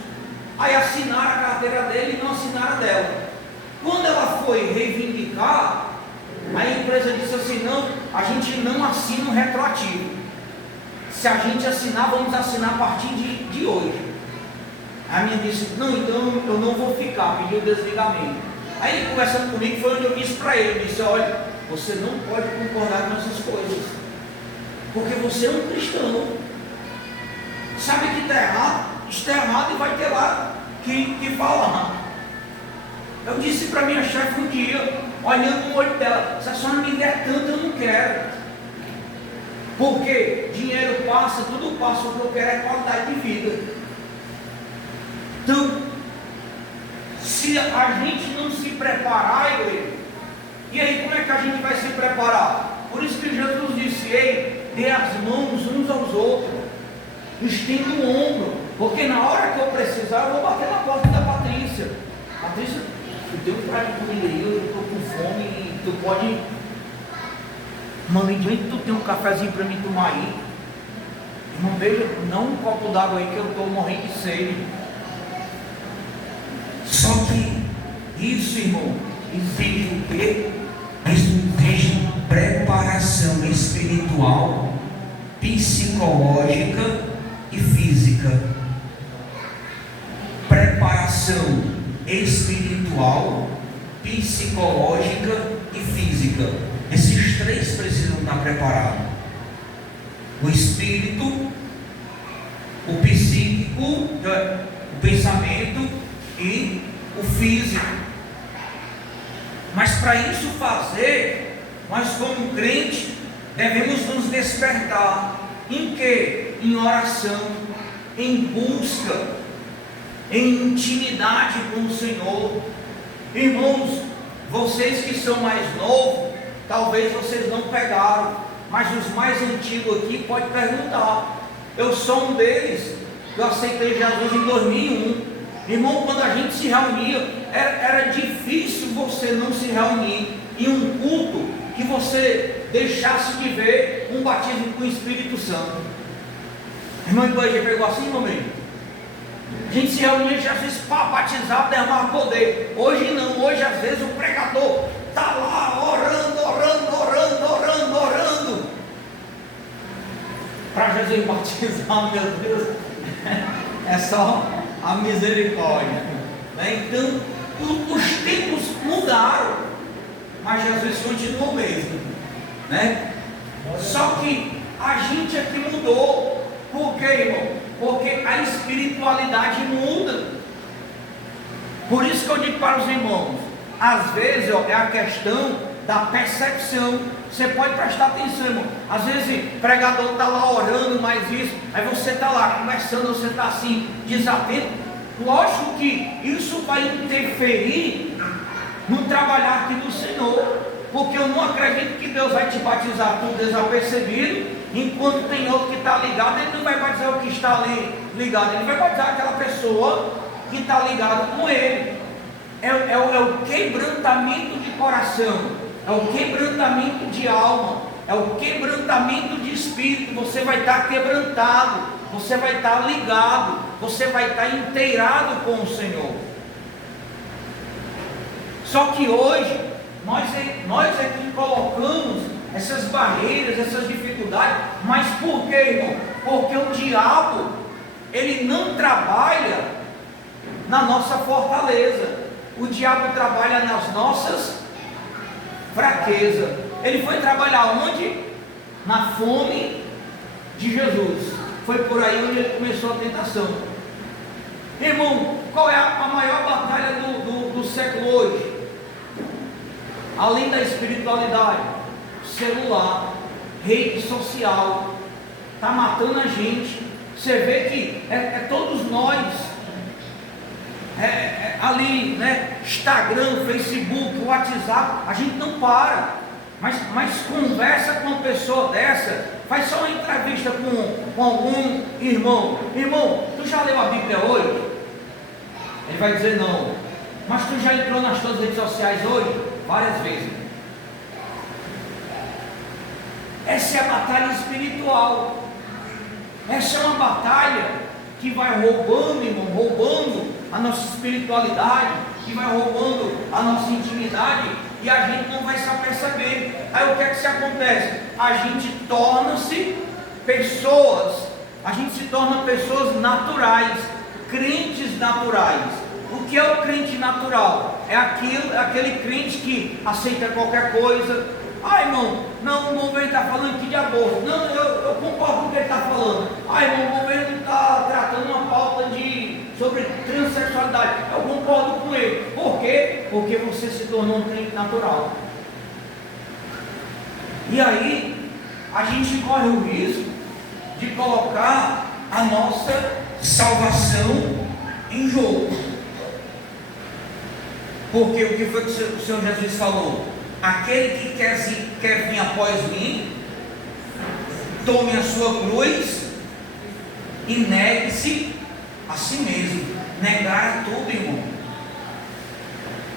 Aí assinaram a carteira dele e não assinaram a dela. Quando ela foi reivindicar, a empresa disse assim, não, a gente não assina o retroativo. Se a gente assinar, vamos assinar a partir de hoje. Aí a minha disse, não, então eu não vou ficar, pediu o desligamento. Aí ele conversando comigo, foi onde eu disse para ele, eu disse, olha, você não pode concordar com essas coisas, porque você é um cristão, sabe que está errado e vai ter lá que falar. Eu disse para minha chefe um dia, olhando no olho dela: se a senhora me der tanto, eu não quero. Porque dinheiro passa, tudo passa, o que eu quero é qualidade de vida. Então, se a gente não se preparar, e aí como é que a gente vai se preparar? Por isso que Jesus disse: ei, dê as mãos uns aos outros, estenda o ombro, porque na hora que eu precisar, eu vou bater na porta da Patrícia. Patrícia, eu tenho um prato de comida aí, eu estou com fome, e tu pode, mamãe, tu tem um cafezinho para mim tomar aí? Irmão, veja, não um copo d'água aí que eu estou morrendo de sede. Só que isso, irmão, exige o quê? Isso exige preparação espiritual, psicológica e física. Preparação espiritual, psicológica e física. Esses três precisam estar preparados: o espírito, o psíquico, o pensamento e o físico. Mas para isso fazer, nós como crente devemos nos despertar em quê? Em oração, em busca, em intimidade com o Senhor. Irmãos, vocês que são mais novos, talvez vocês não pegaram, mas os mais antigos aqui podem perguntar. Eu sou um deles. Eu aceitei Jesus em 2001. Irmão, quando a gente se reunia, era difícil você não se reunir em um culto que você deixasse de ver um batismo com o Espírito Santo. Irmão, então a gente pegou assim, mamãe. A gente se reunia e às vezes para batizar, derramar poder. Hoje não, hoje às vezes o pregador está lá orando para Jesus batizar, meu Deus. É só a misericórdia, né? Então os tempos mudaram, mas Jesus continua o mesmo, né? Só que a gente aqui mudou. Por quê, irmão? Porque a espiritualidade muda. Por isso que eu digo para os irmãos, às vezes é a questão da percepção. Você pode prestar atenção, irmão. Às vezes o pregador está lá orando, mais isso, aí você está lá conversando, você está assim, desatento. Lógico que isso vai interferir no trabalhar aqui do Senhor, porque eu não acredito que Deus vai te batizar tudo desapercebido, enquanto tem outro que está ligado. Ele não vai batizar o que está ali ligado, ele vai batizar aquela pessoa que está ligada com ele. É o quebrantamento de coração, é o quebrantamento de alma, é o quebrantamento de espírito. Você vai estar quebrantado, você vai estar ligado, você vai estar inteirado com o Senhor. Só que hoje nós é que colocamos essas barreiras, essas dificuldades. Mas por quê, irmão? Porque o diabo, ele não trabalha na nossa fortaleza. O diabo trabalha nas nossas fraquezas. Ele foi trabalhar onde? Na fome de Jesus. Foi por aí onde ele começou a tentação. Irmão, qual é a maior batalha do século hoje? Além da espiritualidade, celular, rede social, está matando a gente. Você vê que é todos nós, ali, né? Instagram, Facebook, WhatsApp, a gente não para, mas conversa com uma pessoa dessa, faz só uma entrevista com algum irmão. Irmão, tu já leu a Bíblia hoje? Ele vai dizer não. Mas tu já entrou nas tuas redes sociais hoje? Várias vezes. Essa é a batalha espiritual. Essa é uma batalha que vai roubando, irmão, roubando a nossa espiritualidade, que vai roubando a nossa intimidade, e a gente não vai se aperceber. Aí o que é que se acontece? A gente torna-se pessoas, a gente se torna pessoas naturais, crentes naturais. O que é o crente natural? É aquele crente que aceita qualquer coisa. Ah, irmão, não, o governo está falando aqui de aborto. Não, eu concordo com o que ele está falando. Ah, irmão, o governo está tratando uma pauta sobre transexualidade. Eu concordo com ele. Por quê? quê? Porque você se tornou um crente natural. E aí, a gente corre o risco de colocar a nossa salvação em jogo. Porque o que foi que o Senhor Jesus falou? Aquele que quer vir após mim, tome a sua cruz e negue-se a si mesmo. Negar tudo, irmão.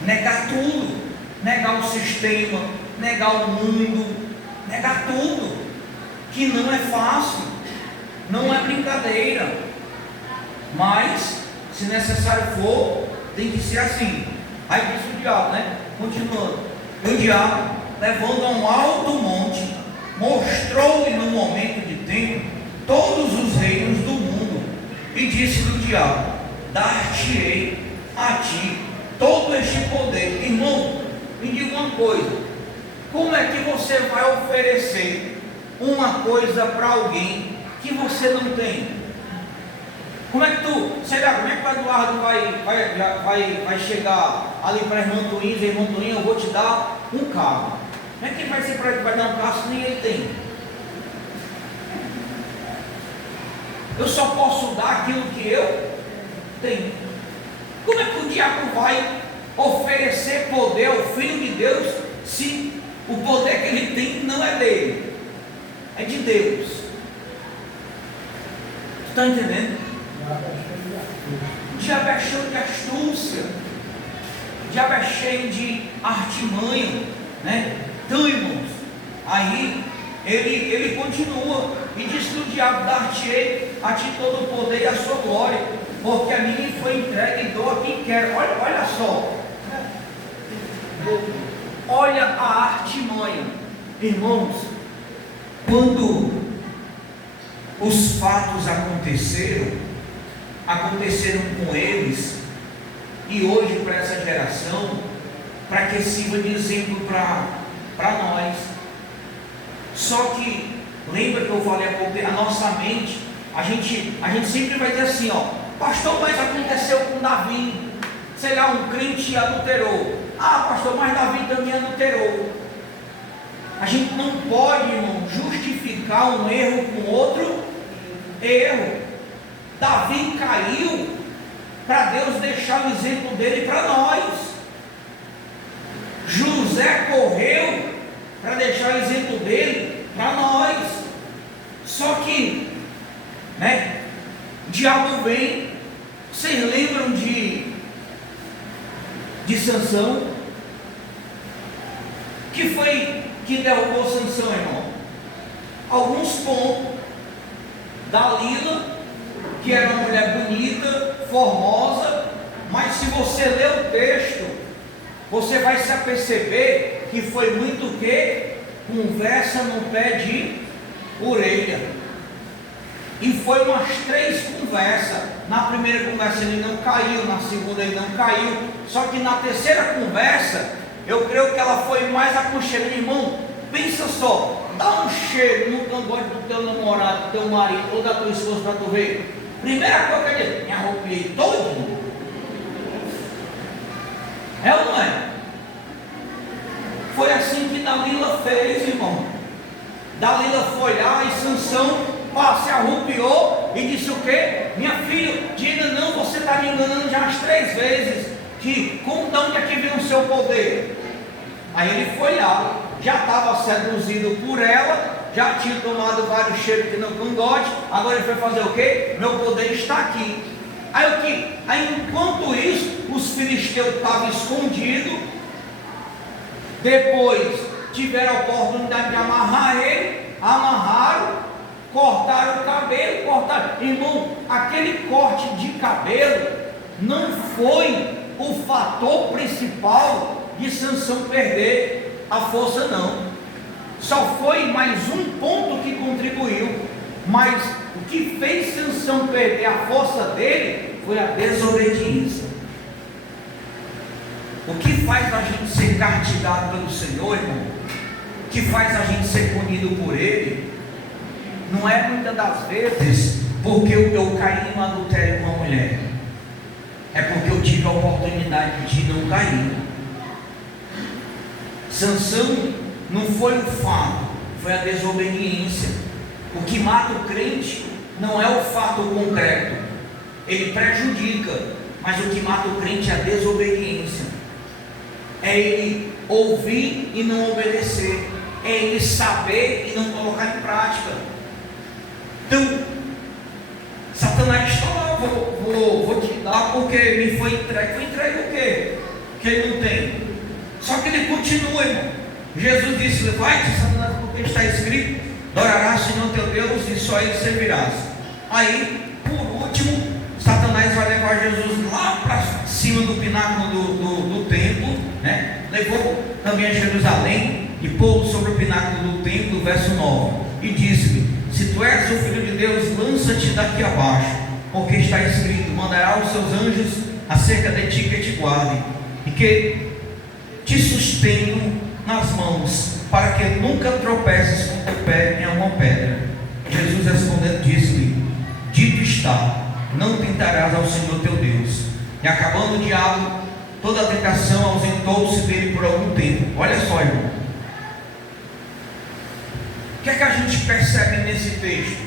Negar tudo. Negar o sistema, negar o mundo, negar tudo. Que não é fácil, não é brincadeira. Mas, se necessário for, tem que ser assim. Aí diz o diabo, né? Continuando. E o diabo, levando a um alto monte, mostrou-lhe no momento de tempo todos os reinos do mundo, e disse do diabo: dar-te-ei a ti todo este poder. Irmão, me diga uma coisa: como é que você vai oferecer uma coisa para alguém que você não tem? Como é que como é que o Eduardo vai chegar ali para a irmã Tuinha, eu vou te dar um carro? Como é que ele vai ser para ele, vai dar um carro se nem ele tem? Eu só posso dar aquilo que eu tenho. Como é que o diabo vai oferecer poder ao Filho de Deus se o poder que ele tem não é dele, é de Deus? Tu está entendendo? O diabo é cheio de astúcia, o diabo é cheio de artimanha, né? Então, irmãos, aí ele continua e diz que o diabo: dar-te-ei a ti todo o poder e a sua glória, porque a mim foi entregue e dou a quem quer. Olha só, olha a artimanha, irmãos. Quando os fatos aconteceram com eles, e hoje para essa geração, para que sirva de exemplo para nós. Só que lembra que eu falei há pouco, a nossa mente, a gente sempre vai dizer assim, ó: pastor, mas aconteceu com Davi, sei lá, um crente adulterou. Ah, pastor, mas Davi também adulterou. A gente não pode, irmão, justificar um erro com outro erro. Davi caiu para Deus deixar o exemplo dele para nós. José correu para deixar o exemplo dele para nós. Só que, né, o diabo vem. Vocês lembram de Sansão? Que foi que derrubou Sansão, irmão? Alguns pontos. Dalila, que era uma mulher bonita, formosa, mas se você ler o texto, você vai se aperceber que foi muito o quê? Conversa no pé de orelha. E foi umas 3 conversas. Na primeira conversa ele não caiu, na segunda ele não caiu, só que na terceira conversa, eu creio que ela foi mais aconchegante. Irmão, pensa só, dá um cheiro no cangote do teu namorado, do teu marido ou da tua esposa para tu ver. Primeira coisa que ele me arrupiei todinho. É ou não é? Foi assim que Dalila fez, irmão. Dalila foi lá e Sansão se arrupiou e disse o quê? Minha filha, diga não, você está me enganando já as 3 vezes. Que como de onde é que vem o seu poder? Aí ele foi lá, já estava seduzido por ela, já tinha tomado vários cheiros aqui no cangote, agora ele foi fazer o quê? Meu poder está aqui. Aí enquanto isso, os filisteus estavam escondidos, depois tiveram a oportunidade de amarrar ele, amarraram, cortaram o cabelo, irmão, aquele corte de cabelo não foi o fator principal de Sansão perder a força, não. Só foi mais um ponto que contribuiu, mas o que fez Sansão perder a força dele foi a desobediência. O que faz a gente ser castigado pelo Senhor, irmão, o que faz a gente ser punido por Ele, não é muitas das vezes porque eu caí no adultério com uma mulher, é porque eu tive a oportunidade de não cair. Sansão não foi o fato, foi a desobediência. O que mata o crente não é o fato concreto, ele prejudica, mas o que mata o crente é a desobediência, é ele ouvir e não obedecer, é ele saber e não colocar em prática. Então, Satanás está lá, vou te dar porque me foi entregue o quê? Que ele não tem. Só que ele continua, irmão. Jesus disse: vai-te, Satanás, porque está escrito: adorarás o Senhor teu Deus e só ele servirás. Aí, por último, Satanás vai levar Jesus lá para cima do pináculo do templo, né? Levou também a Jerusalém e pô-lo sobre o pináculo do templo, verso 9, e disse-lhe: se tu és o Filho de Deus, lança-te daqui abaixo, porque está escrito: mandará os seus anjos acerca de ti que te guardem, e que te sustenham nas mãos, para que nunca tropeces com teu pé em alguma pedra. Jesus respondendo disse-lhe: dito está, não tentarás ao Senhor teu Deus. E acabando o diabo toda a tentação, ausentou-se dele por algum tempo. Olha só, irmão, o que é que a gente percebe nesse texto?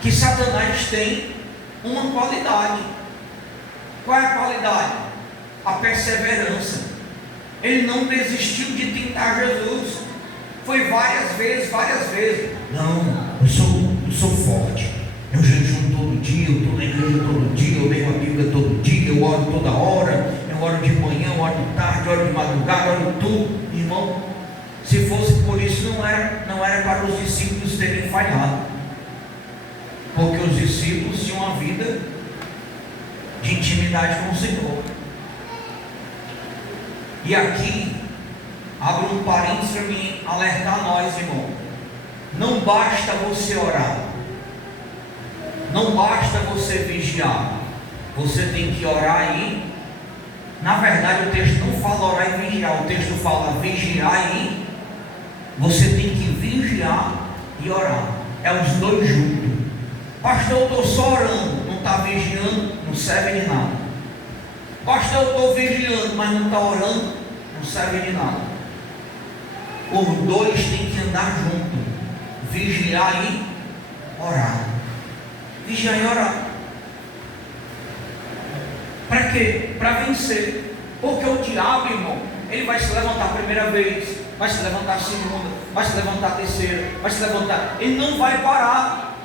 Que Satanás tem uma qualidade. Qual é a qualidade? A perseverança. Ele não desistiu de tentar Jesus. Foi várias vezes. Não, eu sou forte. Eu jejuo todo dia, eu estou na igreja todo dia, eu leio a Bíblia todo dia, eu oro toda hora, eu oro de manhã, eu oro de tarde, eu oro de madrugada, eu oro tudo. Irmão, se fosse por isso, não era para os discípulos terem falhado, porque os discípulos tinham uma vida de intimidade com o Senhor. E aqui, abro um parênteses para mim alertar nós, irmão. Não basta você orar, não basta você vigiar, você tem que orar e, na verdade, o texto não fala orar e vigiar, o texto fala vigiar e você tem que vigiar e orar. É os dois juntos. Pastor, eu estou só orando, não está vigiando, não serve de nada. Pastor, eu estou vigiando, mas não está orando, não serve de nada. Os dois têm que andar juntos. Vigiar e orar. Vigiar e orar. Para quê? Para vencer. Porque o diabo, irmão, ele vai se levantar a primeira vez, vai se levantar a segunda, vai se levantar a terceira, vai se levantar. Ele não vai parar.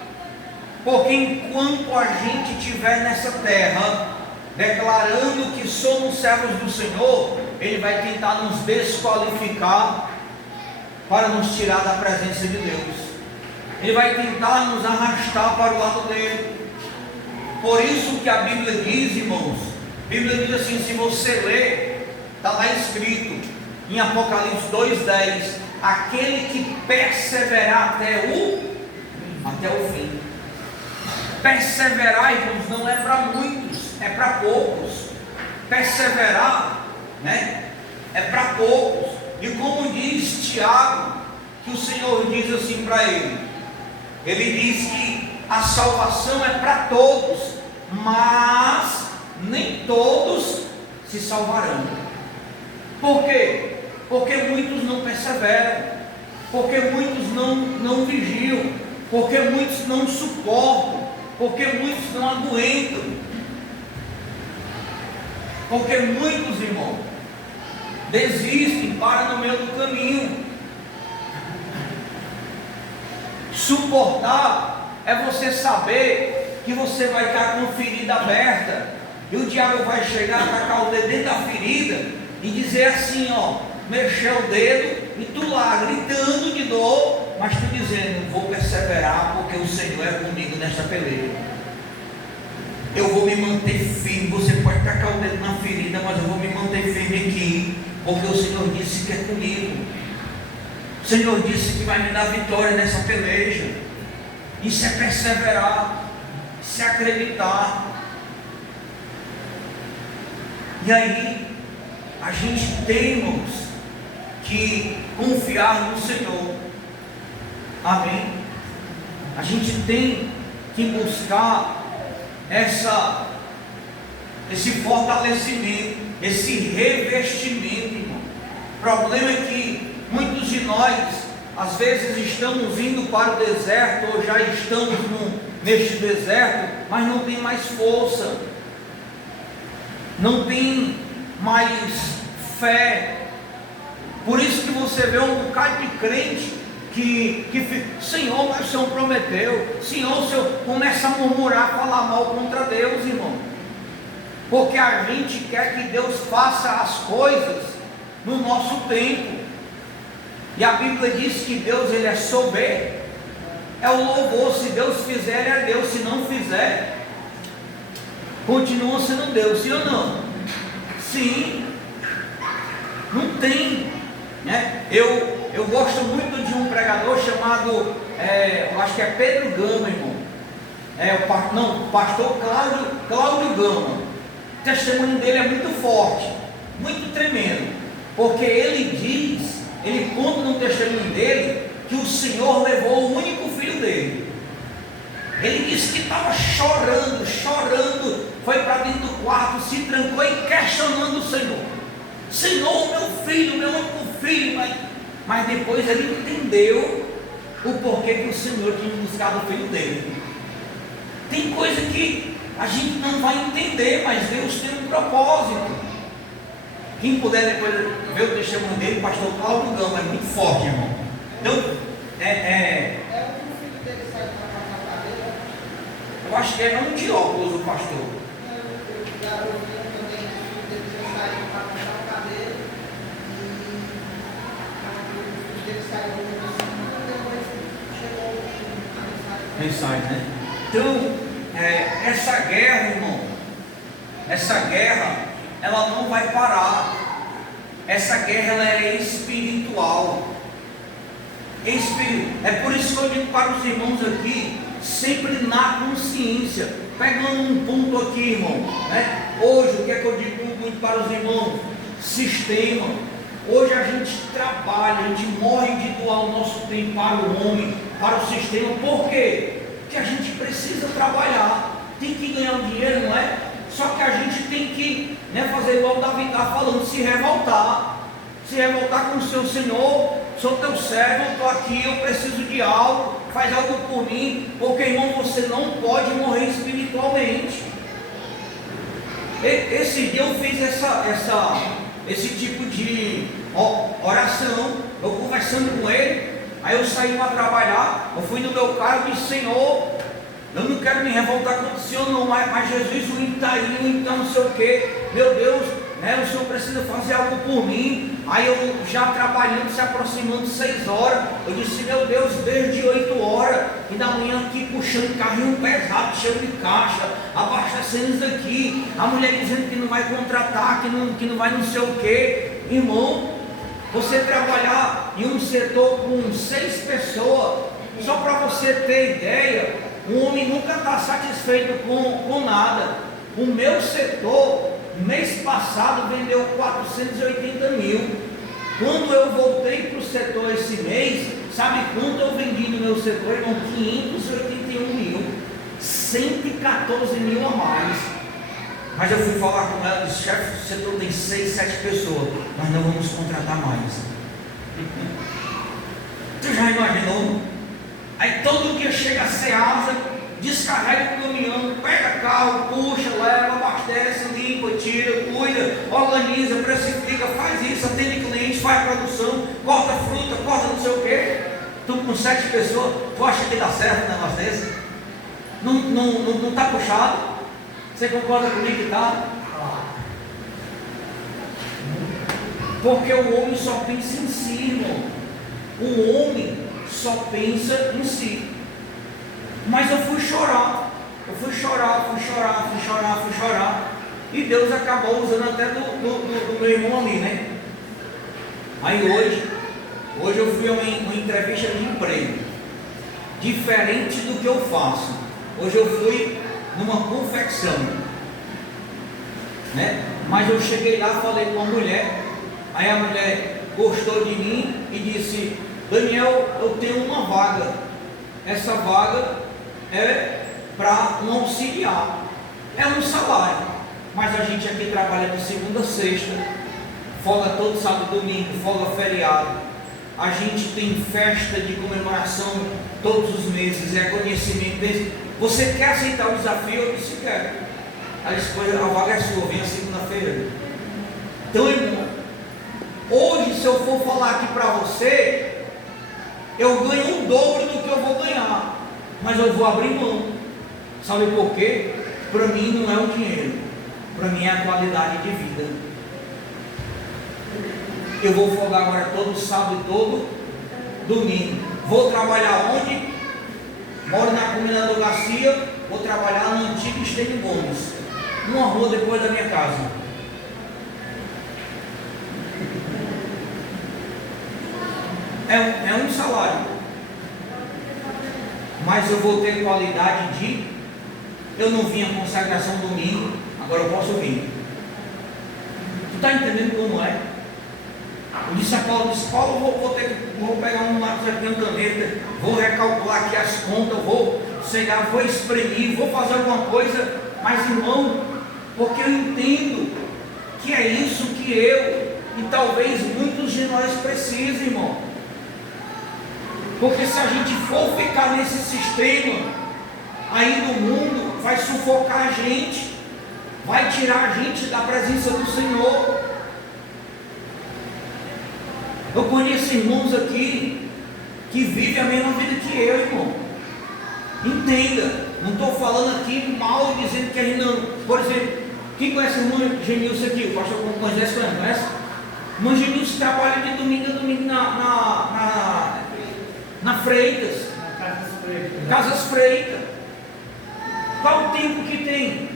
Porque enquanto a gente estiver nessa terra, declarando que somos servos do Senhor, ele vai tentar nos desqualificar para nos tirar da presença de Deus. Ele vai tentar nos arrastar para o lado dele. Por isso que a Bíblia diz, irmãos, a Bíblia diz assim, se você ler, está lá escrito em Apocalipse 2,10, aquele que perseverar até o fim. Perseverar, irmãos, não é para muitos, é para poucos. Perseverar, né, é para poucos. E como diz Tiago, que o Senhor diz assim para ele diz que a salvação é para todos, mas nem todos se salvarão. Por quê? Porque muitos não perseveram, porque muitos não vigiam, porque muitos não suportam, porque muitos não aguentam, porque muitos, irmãos, desistem, param no meio do caminho. Suportar é você saber que você vai estar com a ferida aberta, e o diabo vai chegar, tacar o dedo dentro da ferida e dizer assim, ó, mexer o dedo, e tu lá gritando de dor, mas tu dizendo, vou perseverar porque o Senhor é comigo nesta peleja. Eu vou me manter firme. Você pode tacar o dedo na ferida, mas eu vou me manter firme aqui, porque o Senhor disse que é comigo. O Senhor disse que vai me dar vitória nessa peleja. Isso é perseverar, isso é acreditar. E aí, a gente tem, irmãos, que confiar no Senhor. Amém? A gente tem que buscar esse fortalecimento, esse revestimento, irmão. O problema é que muitos de nós, às vezes, estamos indo para o deserto, ou já estamos neste deserto, mas não tem mais força, não tem mais fé. Por isso que você vê um bocado de crente que fica, Senhor, mas o Senhor prometeu, Senhor, o Senhor começa a murmurar, falar mal contra Deus, irmão, porque a gente quer que Deus faça as coisas no nosso tempo, e a Bíblia diz que Deus, ele é soberano, é o louvor. Se Deus fizer, ele é Deus, se não fizer, continua sendo Deus, sim ou não? Sim, não tem, né? Eu gosto muito de um pregador chamado, eu acho que é Pedro Gama, irmão, o pastor Cláudio Gama. O testemunho dele é muito forte, muito tremendo, porque ele conta no testemunho dele que o Senhor levou o único filho dele. Ele disse que estava chorando, foi para dentro do quarto, se trancou e questionando o Senhor. Senhor, meu filho, meu único filho, mas depois ele entendeu o porquê que o Senhor tinha buscado o filho dele. Tem coisa que a gente não vai entender, mas Deus tem um propósito. Quem puder depois ver o testemunho dele, o pastor Cláudio Gama, é muito forte, irmão. Então, eu acho que é um de óculos o pastor. Mensagem, né? Então, essa guerra, irmão, essa guerra, ela não vai parar. Essa guerra, ela é espiritual. É por isso que eu digo para os irmãos aqui, sempre na consciência, pegando um ponto aqui, irmão, né? Hoje, o que é que eu digo muito para os irmãos? Sistema. Hoje a gente trabalha, a gente morre de doar o nosso tempo para o homem, para o sistema. Por quê? Porque a gente precisa trabalhar, tem que ganhar um dinheiro, não é? Só que a gente tem que, né, fazer igual o Davi está falando, se revoltar com o seu Senhor. Sou teu servo, eu estou aqui, eu preciso de algo, faz algo por mim, porque, irmão, você não pode morrer espiritualmente. Esse dia eu fiz esse tipo de oração, eu conversando com ele, aí eu saí para trabalhar, eu fui no meu carro e disse, Senhor, eu não quero me revoltar contra o Senhor não, mas Jesus, o está aí, então não sei o que, meu Deus, né, o Senhor precisa fazer algo por mim. Aí eu já trabalhando, se aproximando de 6 horas, eu disse, meu Deus, desde 8 horas, e da manhã aqui puxando carrinho pesado, cheio de caixa, abastecendo isso aqui, a mulher dizendo que não vai contratar, que não vai não sei o que. Irmão, você trabalhar em um setor com 6 pessoas, só para você ter ideia, o homem nunca está satisfeito com nada. O meu setor, mês passado, vendeu 480 mil. Quando eu voltei para o setor esse mês, sabe quanto eu vendi no meu setor, irmão? 581 mil, 114 mil a mais. Mas eu fui falar com ela, disse, chefe, o setor tem 6, 7 pessoas, nós não vamos contratar mais. Tu já imaginou? Aí todo dia chega a Ceasa, descarrega o caminhão, pega carro, puxa, leva, abastece, limpa, tira, cuida, organiza, precifica, faz isso, atende cliente, faz produção, corta fruta, corta não sei o que. Tu com 7 pessoas, tu acha que dá certo um negócio desse? Não está puxado? Você concorda comigo que está? Porque o homem só pensa em si, irmão. O homem só pensa em si. Mas eu fui chorar, e Deus acabou usando até do meu irmão ali, né? Aí hoje eu fui a uma entrevista de emprego, diferente do que eu faço. Hoje eu fui numa confecção, né? Mas eu cheguei lá, falei com a mulher, aí a mulher gostou de mim e disse, Daniel, eu tenho uma vaga, essa vaga é para um auxiliar, é um salário, mas a gente aqui trabalha de segunda a sexta, folga todo sábado e domingo, folga feriado. A gente tem festa de comemoração todos os meses, é conhecimento desse. Você quer aceitar o desafio? Eu disse quero. Aí disse, a vaga é sua, vem a segunda-feira. Então, irmão, hoje se eu for falar aqui para você, eu ganho o dobro do que eu vou ganhar, mas eu vou abrir mão. Sabe por quê? Para mim não é o dinheiro, para mim é a qualidade de vida. Eu vou folgar agora todo sábado e todo domingo. Vou trabalhar onde? Moro na Comendador Garcia, vou trabalhar no antigo Estênio Gomes, uma rua depois da minha casa. É um salário, mas eu vou ter qualidade de. Eu não vim a consagração domingo, agora eu posso vir. Tu está entendendo como é? Eu disse a Paulo, vou pegar um lápis aqui, uma caneta, vou recalcular aqui as contas, vou cegar, vou espremer, vou fazer alguma coisa, mas irmão, porque eu entendo que é isso que eu e talvez muitos de nós precisam, irmão. Porque se a gente for ficar nesse sistema aí do mundo, vai sufocar a gente, vai tirar a gente da presença do Senhor. Eu conheço irmãos aqui que vivem a mesma vida que eu, irmão. Entenda, não estou falando aqui mal dizendo que a gente não. Por exemplo, quem conhece o irmão Genilson aqui? O pastor conhece? O irmão Genilson trabalha de domingo a domingo na Freitas. Casas Freitas. Qual o tempo que tem?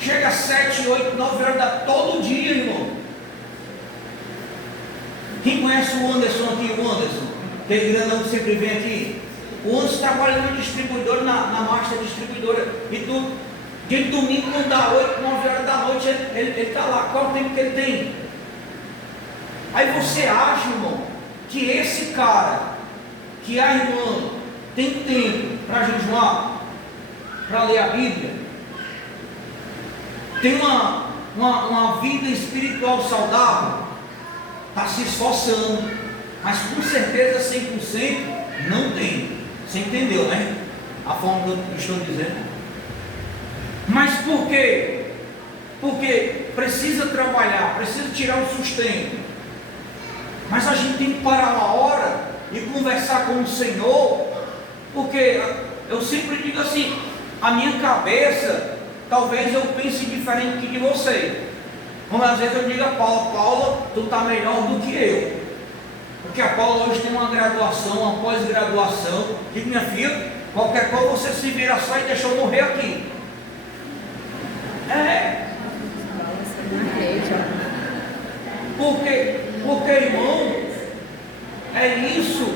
Chega às 7, 8, 9 horas da todo dia, irmão. Quem conhece o Anderson aqui? O Anderson, aquele grandão que sempre vem aqui. O Anderson trabalha no distribuidor, na Master Distribuidora. E tudo. De domingo, quando dá 8, 9 horas da noite, ele está lá. Qual o tempo que ele tem? Aí você acha, irmão, que esse cara, que a irmã, tem tempo para jejuar, para ler a Bíblia, tem uma vida espiritual saudável, está se esforçando, mas com certeza 100% não tem. Você entendeu, né? A forma que eu estou dizendo. Mas por quê? Porque precisa trabalhar, precisa tirar o sustento. Mas a gente tem que parar uma hora e conversar com o Senhor, porque eu sempre digo assim, a minha cabeça, talvez eu pense diferente que de você. Como às vezes eu digo a Paula, tu está melhor do que eu. Porque a Paula hoje tem uma graduação, uma pós-graduação. Digo, minha filha, qualquer coisa você se vira só e deixa eu morrer aqui. Porque irmão, é isso.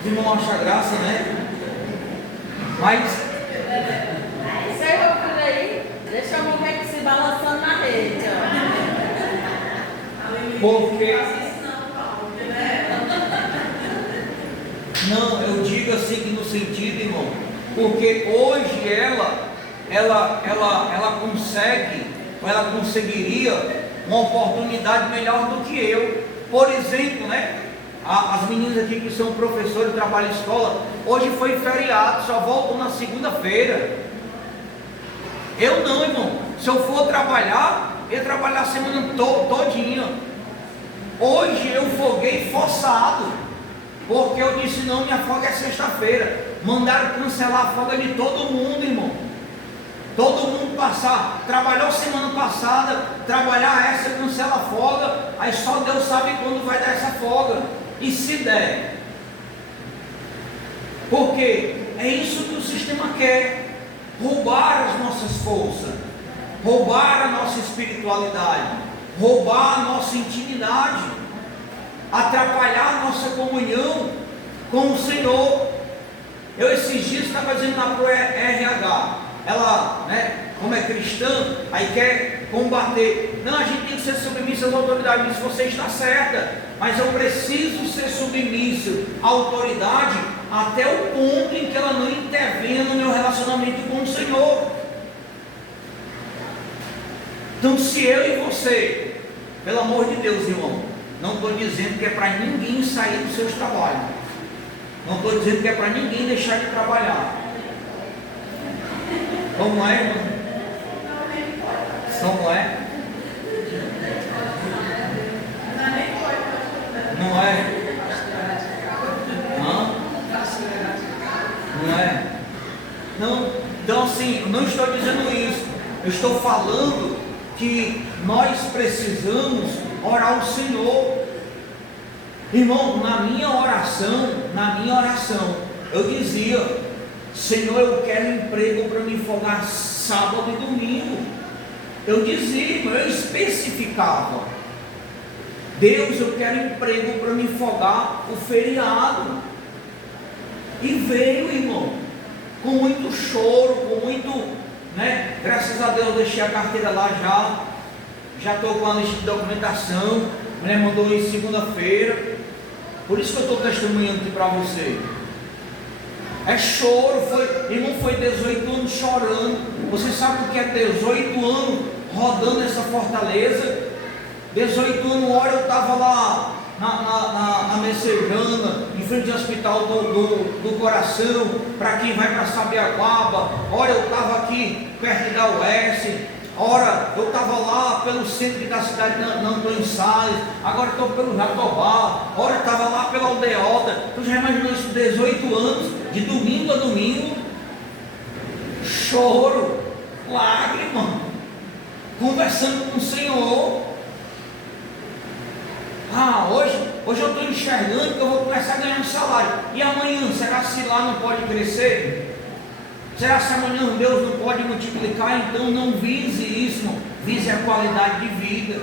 Os irmãos acham graça, né? Mas Sai meu filho aí, deixa eu morrer se balançando na rede, ó. porque não, eu digo assim que no sentido, irmão, porque hoje ela consegue, ela conseguiria uma oportunidade melhor do que eu. Por exemplo, né? As meninas aqui que são professores, trabalham em escola, hoje foi feriado, só voltam na segunda-feira. Eu não, irmão. Se eu for trabalhar, eu ia trabalhar a semana todinha. Hoje eu folguei forçado, porque eu disse, não, minha folga é sexta-feira. Mandaram cancelar a folga de todo mundo, irmão. Todo mundo passar, trabalhou semana passada, trabalhar essa, cancela a folga, aí só Deus sabe quando vai dar essa folga, e se der. Porque é isso que o sistema quer, roubar as nossas forças, roubar a nossa espiritualidade, roubar a nossa intimidade, atrapalhar a nossa comunhão com o Senhor. Eu esses dias estava dizendo lá para o RH, ela, né, como é cristã, aí quer combater. Não, a gente tem que ser submisso às autoridades. Isso você está certa, mas eu preciso ser submisso à autoridade até o ponto em que ela não intervenha no meu relacionamento com o Senhor. Então, se eu e você Pelo amor de Deus, irmão, não estou dizendo que é para ninguém sair dos seus trabalhos. Não estou dizendo que é para ninguém deixar de trabalhar. Como é, irmão? Como é? Não é? Hã? Não é? Não, então assim, eu não estou dizendo isso. Eu estou falando que nós precisamos orar ao Senhor. Irmão, na minha oração, eu dizia: Senhor, eu quero emprego para me folgar sábado e domingo. Eu dizia, eu especificava: Deus, eu quero emprego para me folgar o feriado. E veio, irmão, com muito choro, com muito, né? Graças a Deus eu deixei a carteira lá já estou com a lista de documentação. A mulher mandou em segunda-feira. Por isso que eu estou testemunhando aqui para você. É choro, irmão, foi 18 anos chorando. Você sabe o que é 18 anos rodando essa fortaleza? 18 anos, uma hora eu estava lá na Messejana, em frente ao hospital do coração, para quem vai para Sabiaguaba. Ora eu estava aqui perto da UES. Ora eu estava lá pelo centro da cidade de Antônio Salles. Agora estou pelo Jatobá. Ora eu estava lá pela Aldeota. Tu já imaginou isso? 18 anos, de domingo a domingo, choro, lágrima, conversando com o Senhor. Hoje eu estou enxergando que eu vou começar a ganhar um salário. E amanhã, será se lá não pode crescer? Será se amanhã Deus não pode multiplicar? Então não vise isso, não. Vise a qualidade de vida,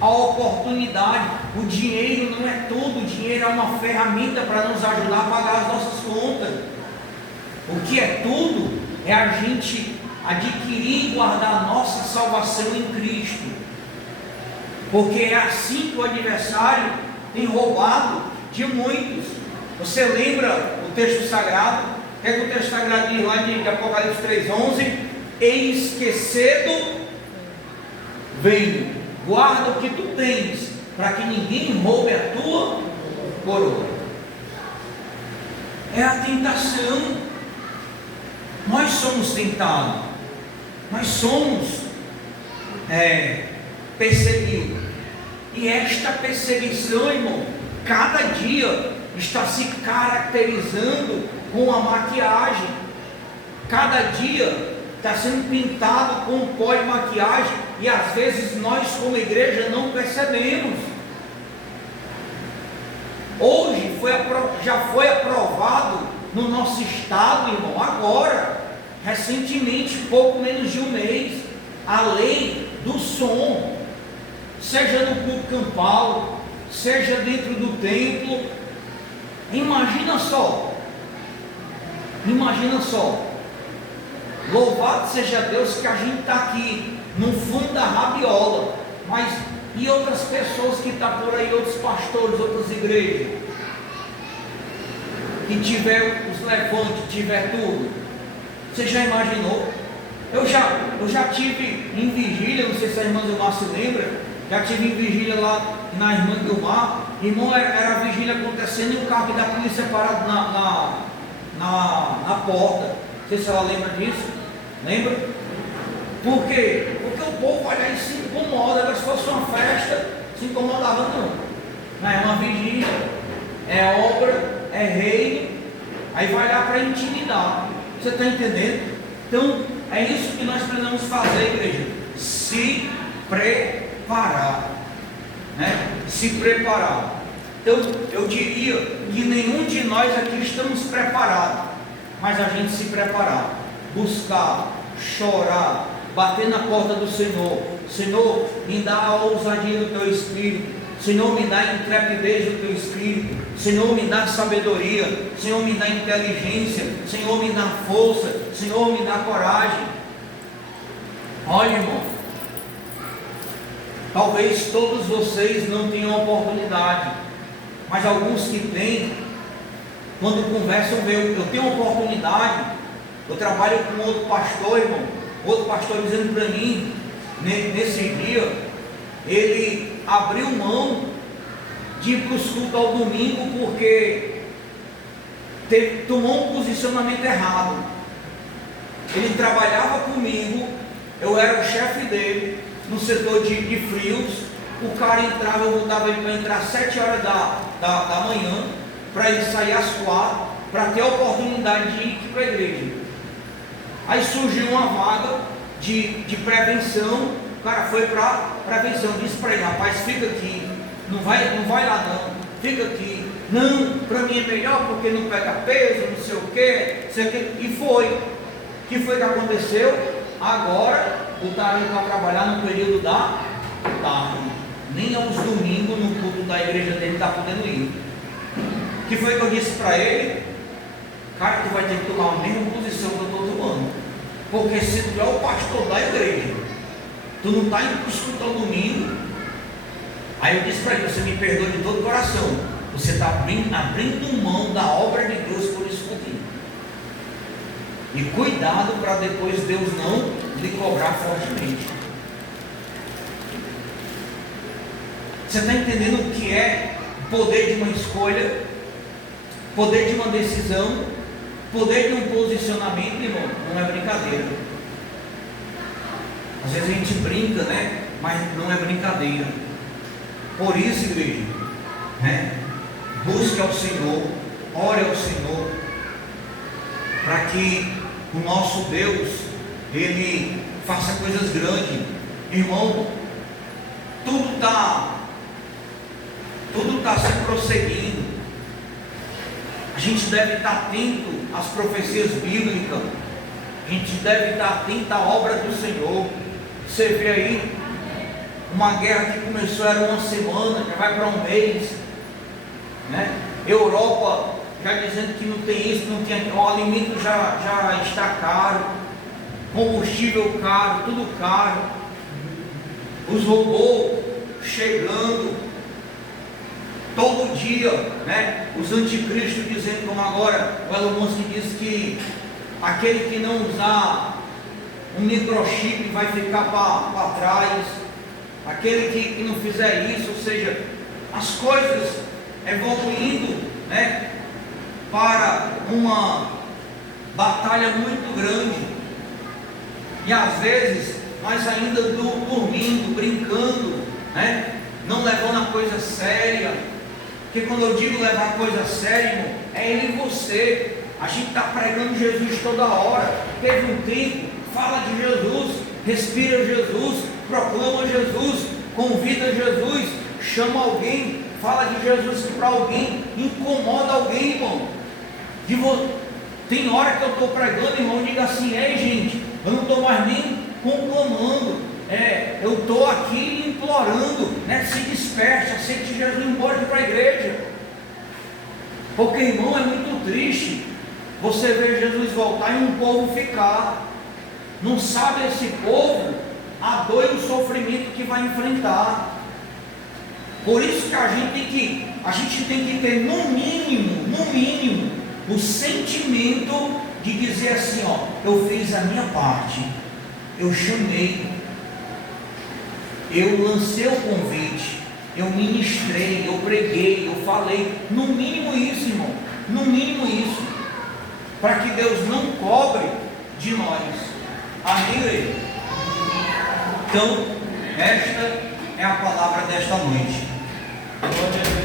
a oportunidade. O dinheiro não é tudo, o dinheiro é uma ferramenta para nos ajudar a pagar as nossas contas. O que é tudo é a gente adquirir e guardar a nossa salvação em Cristo. Porque é assim que o adversário tem roubado de muitos. Você lembra o texto sagrado? O que é que o texto sagrado diz lá de Apocalipse 3,11? Eis que cedo venho, guarda o que tu tens, para que ninguém roube a tua coroa. É a tentação. Nós somos tentados, nós somos perseguidos. E esta perseguição, irmão, cada dia está se caracterizando com a maquiagem. Cada dia está sendo pintado com pó de maquiagem, e às vezes nós como igreja não percebemos. Hoje já foi aprovado no nosso estado, irmão, agora, recentemente, pouco menos de um mês, a lei do som, seja no culto campal, seja dentro do templo. Imagina só, louvado seja Deus que a gente está aqui no fundo da rabiola, mas e outras pessoas que estão por aí, outros pastores, outras igrejas, que tiver os levantes, tiver tudo? Você já imaginou? Eu já tive em vigília, não sei se a irmã Gilmar se lembra, já tive em vigília lá na irmã Gilmar. Irmão, era a vigília acontecendo e o carro da polícia parado na porta. Não sei se ela lembra disso. Lembra? Por quê? Porque o povo vai lá e se incomoda. Agora, se fosse uma festa, se incomodava não. Não é uma vigília, é obra, é reino. Aí vai lá para intimidar. Você está entendendo? Então, é isso que nós precisamos fazer, igreja. Se preparar. Né? Se preparar. Então, eu diria que nenhum de nós aqui estamos preparados, mas a gente se preparar, buscar, chorar, bater na porta do Senhor. Senhor, me dá a ousadia do teu Espírito. Senhor, me dá a intrepidez do teu Espírito. Senhor, me dá sabedoria. Senhor, me dá inteligência. Senhor, me dá força. Senhor, me dá coragem. Olha, irmão, talvez todos vocês não tenham oportunidade, mas alguns que têm, quando conversam, eu tenho oportunidade. Eu trabalho com outro pastor, irmão, outro pastor dizendo para mim, nesse dia, ele abriu mão de ir para os cultos ao domingo porque tomou um posicionamento errado. Ele trabalhava comigo, eu era o chefe dele no setor de frios. O cara entrava, eu botava ele para entrar às 7 horas da manhã, para ele sair às 4, para ter a oportunidade de ir para a igreja. Aí surgiu uma vaga de prevenção, o cara foi para prevenção, disse para ele: rapaz, fica aqui, não vai lá não, fica aqui. Não, para mim é melhor porque não pega peso, não sei o que, e foi. O que foi que aconteceu? Agora botaram ele para trabalhar no período da tarde. Nem aos domingos no culto da igreja dele está podendo ir. O que foi que eu disse para ele? Cara, tu vai ter que tomar a mesma posição que eu estou tomando, porque se tu é o pastor da igreja, tu não está indo para escutar o domingo. Aí eu disse para ele: você me perdoa de todo o coração, você está abrindo mão da obra de Deus por isso comigo. E cuidado para depois Deus não lhe cobrar fortemente. Você está entendendo o que é poder de uma escolha, poder de uma decisão, poder de um posicionamento, irmão? Não é brincadeira. Às vezes a gente brinca, né? Mas não é brincadeira. Por isso, igreja, né? Busque ao Senhor, ore ao Senhor, para que o nosso Deus, Ele faça coisas grandes. Irmão, tudo está se prosseguindo. A gente deve estar atento às profecias bíblicas, a gente deve estar atento à obra do Senhor. Você vê aí uma guerra que começou, era uma semana, já vai para um mês, né? Europa já dizendo que não tem isso, não tem aquilo, o alimento já está caro, combustível caro, tudo caro, os robôs chegando todo dia, né? Os anticristos dizendo, como agora o Elon Musk diz que aquele que não usar um microchip vai ficar para trás, aquele que não fizer isso, ou seja, as coisas evoluindo, né, para uma batalha muito grande. E às vezes nós ainda dormindo, brincando, né, não levando a coisa séria. Porque quando eu digo levar a coisa séria, irmão, é ele e você. A gente está pregando Jesus toda hora. Teve um tempo, fala de Jesus, respira Jesus, proclama Jesus, convida Jesus, chama alguém, fala de Jesus para alguém, incomoda alguém, irmão. Tem hora que eu estou pregando, irmão, diga assim: ei, gente, eu não estou mais nem conclamando, eu estou aqui implorando, né? Se desperte, aceite Jesus, embora para a igreja. Porque, irmão, é muito triste você ver Jesus voltar e um povo ficar. Não sabe esse povo a dor e o sofrimento que vai enfrentar. Por isso que a gente tem que ter no mínimo o sentimento de dizer assim: ó, eu fiz a minha parte, eu chamei, eu lancei o convite, eu ministrei, eu preguei, eu falei. No mínimo isso, irmão, no mínimo isso, para que Deus não cobre de nós. Amém, igreja? Então, esta é a palavra desta noite.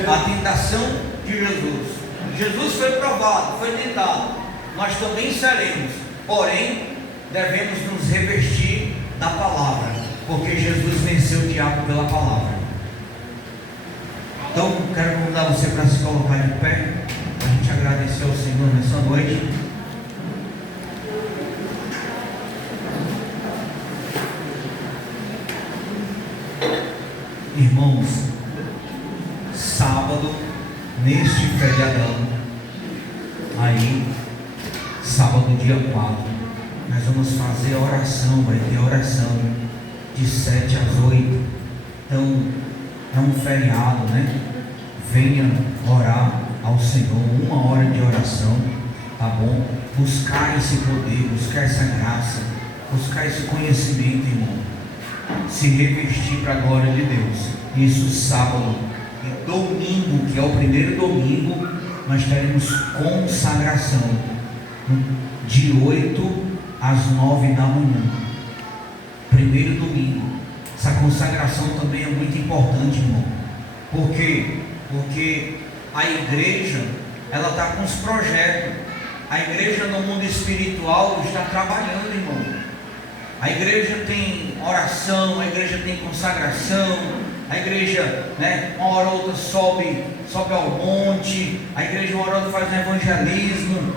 A tentação de Jesus. Jesus foi provado, foi tentado. Nós também seremos, porém devemos nos revestir da palavra, porque Jesus venceu o diabo pela palavra. Então quero convidar você para se colocar de pé, para a gente agradecer ao Senhor nessa noite. Irmãos, sábado, neste feriadão, aí, sábado dia 4, nós vamos fazer a oração, vai ter oração de 7 às 8, então é um feriado, né? Venha orar ao Senhor, 1 hora de oração, tá bom? Buscar esse poder, buscar essa graça, buscar esse conhecimento, irmão. se revestir para a glória de Deus. Isso sábado e domingo, que é o primeiro domingo, nós teremos consagração de 8 às 9 da manhã. Primeiro domingo. Essa consagração também é muito importante, irmão. Por quê? Porque a igreja, ela está com os projetos. A igreja no mundo espiritual está trabalhando, irmão. A igreja tem oração, a igreja tem consagração, a igreja, uma hora ou outra sobe ao monte, a igreja uma hora ou outra faz um evangelismo,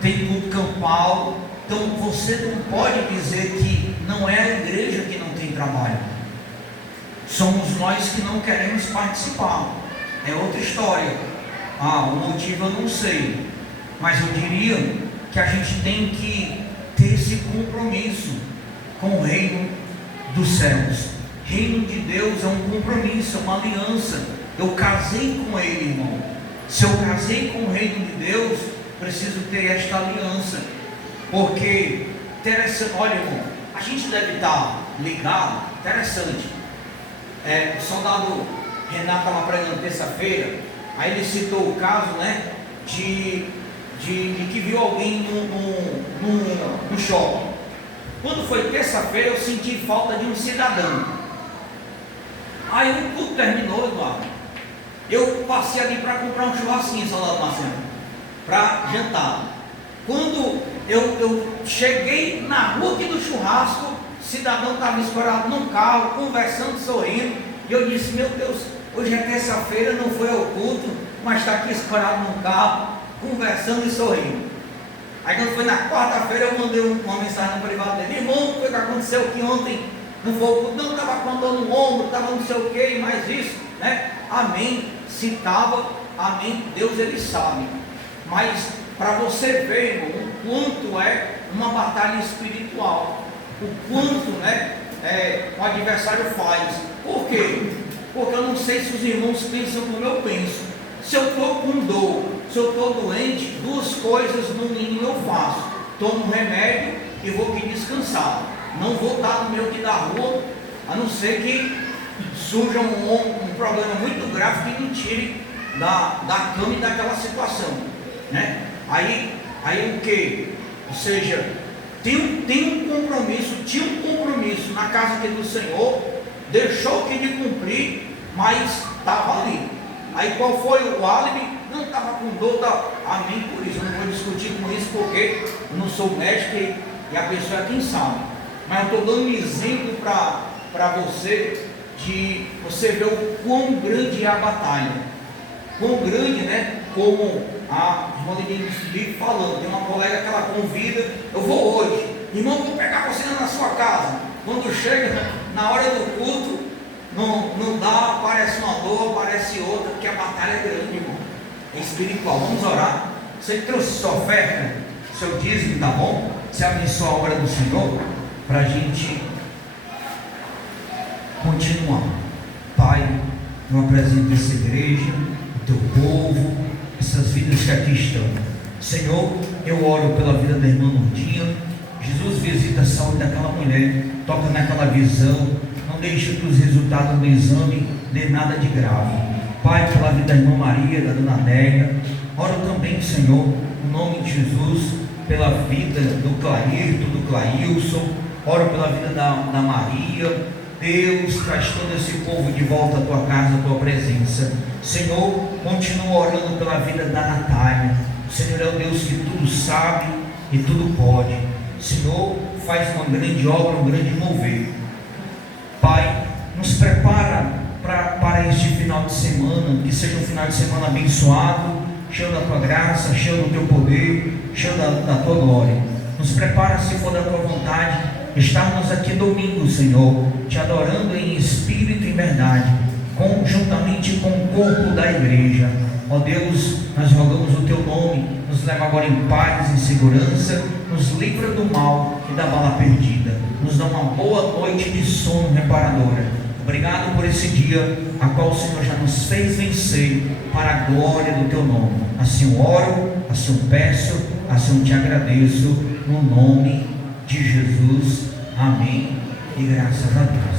tem culto campal. Então você não pode dizer que não é a igreja que não tem trabalho. Somos nós que não queremos participar. É outra história. O motivo eu não sei, mas eu diria que a gente tem que ter esse compromisso com o reino dos céus. Reino de Deus é um compromisso, é uma aliança. Eu casei com Ele, irmão. Se eu casei com o reino de Deus, preciso ter esta aliança. Porque, olha, irmão, a gente deve estar ligado. Interessante. O soldado Renato estava pregando terça-feira. Aí ele citou o caso, de que viu alguém no shopping. Quando foi terça-feira, eu senti falta de um cidadão. Aí o culto terminou, Eduardo. Eu passei ali para comprar um churrasquinho, soldado Marcelo, para jantar. Quando eu cheguei na rua aqui do churrasco, o cidadão estava escorado num carro, conversando, sorrindo. E eu disse: meu Deus, hoje é terça-feira, não foi ao culto, mas está aqui escorado num carro, conversando e sorrindo. Aí quando foi na quarta-feira, eu mandei uma mensagem no privado dele: irmão, foi o que aconteceu que ontem não foi o culto, não, estava com dor no ombro, estava não sei o que, mais isso, amém, se estava, amém, Deus ele sabe. Mas para você ver, irmão, o quanto é uma batalha espiritual, o quanto o adversário faz. Por quê? Porque eu não sei se os irmãos pensam como eu penso. Se eu estou com dor, se eu estou doente, duas coisas no mínimo eu faço: tomo um remédio e vou aqui descansar. Não vou estar no meio aqui da rua, a não ser que surja um problema muito grave que me tire da cama e daquela situação, Aí o que? Ou seja, tinha um compromisso na casa aqui do Senhor, deixou que de cumprir, mas estava ali. Aí qual foi o álibi? Não estava com dor, amém, por isso eu não vou discutir com isso, porque eu não sou médico e a pessoa é quem sabe. Mas eu estou dando um exemplo para você, de você ver o quão grande é a batalha. Quão grande, como a irmã vive falando. Tem uma colega que ela convida: eu vou hoje, irmão, vou pegar você na sua casa. Quando chega na hora do culto, não dá, aparece uma dor, aparece outra, porque a batalha é grande, irmão. É espiritual. Vamos orar. Você trouxe sua oferta, seu dízimo, tá bom? Você abençoa a obra do Senhor, para a gente continuar. Pai, eu apresento essa igreja, o teu povo, essas vidas que aqui estão. Senhor, eu oro pela vida da irmã Nurdinha. Jesus, visita a saúde daquela mulher, toca naquela visão, não deixa que os resultados do exame dê nada de grave. Pai, pela vida da irmã Maria, da dona Nélia, oro também, Senhor, no nome de Jesus, pela vida do Clairto, do Clailson, oro pela vida da Maria. Deus, traz todo esse povo de volta à tua casa, à tua presença. Senhor, continua orando pela vida da Natália. O Senhor é o Deus que tudo sabe e tudo pode. Senhor, faz uma grande obra, um grande mover. Pai, nos prepara para este final de semana, que seja um final de semana abençoado, cheio da tua graça, cheio do teu poder, cheio da tua glória. Nos prepara, se for da tua vontade, estarmos aqui domingo, Senhor, te adorando em espírito e verdade, conjuntamente com o corpo da igreja. Ó Deus, nós rogamos o teu nome, nos leva agora em paz, em segurança, nos livra do mal e da bala perdida, nos dá uma boa noite de sono reparadora. Obrigado por esse dia, a qual o Senhor já nos fez vencer, para a glória do teu nome. Assim eu oro, assim eu peço, assim eu te agradeço, no nome de Jesus, amém, e graças a Deus.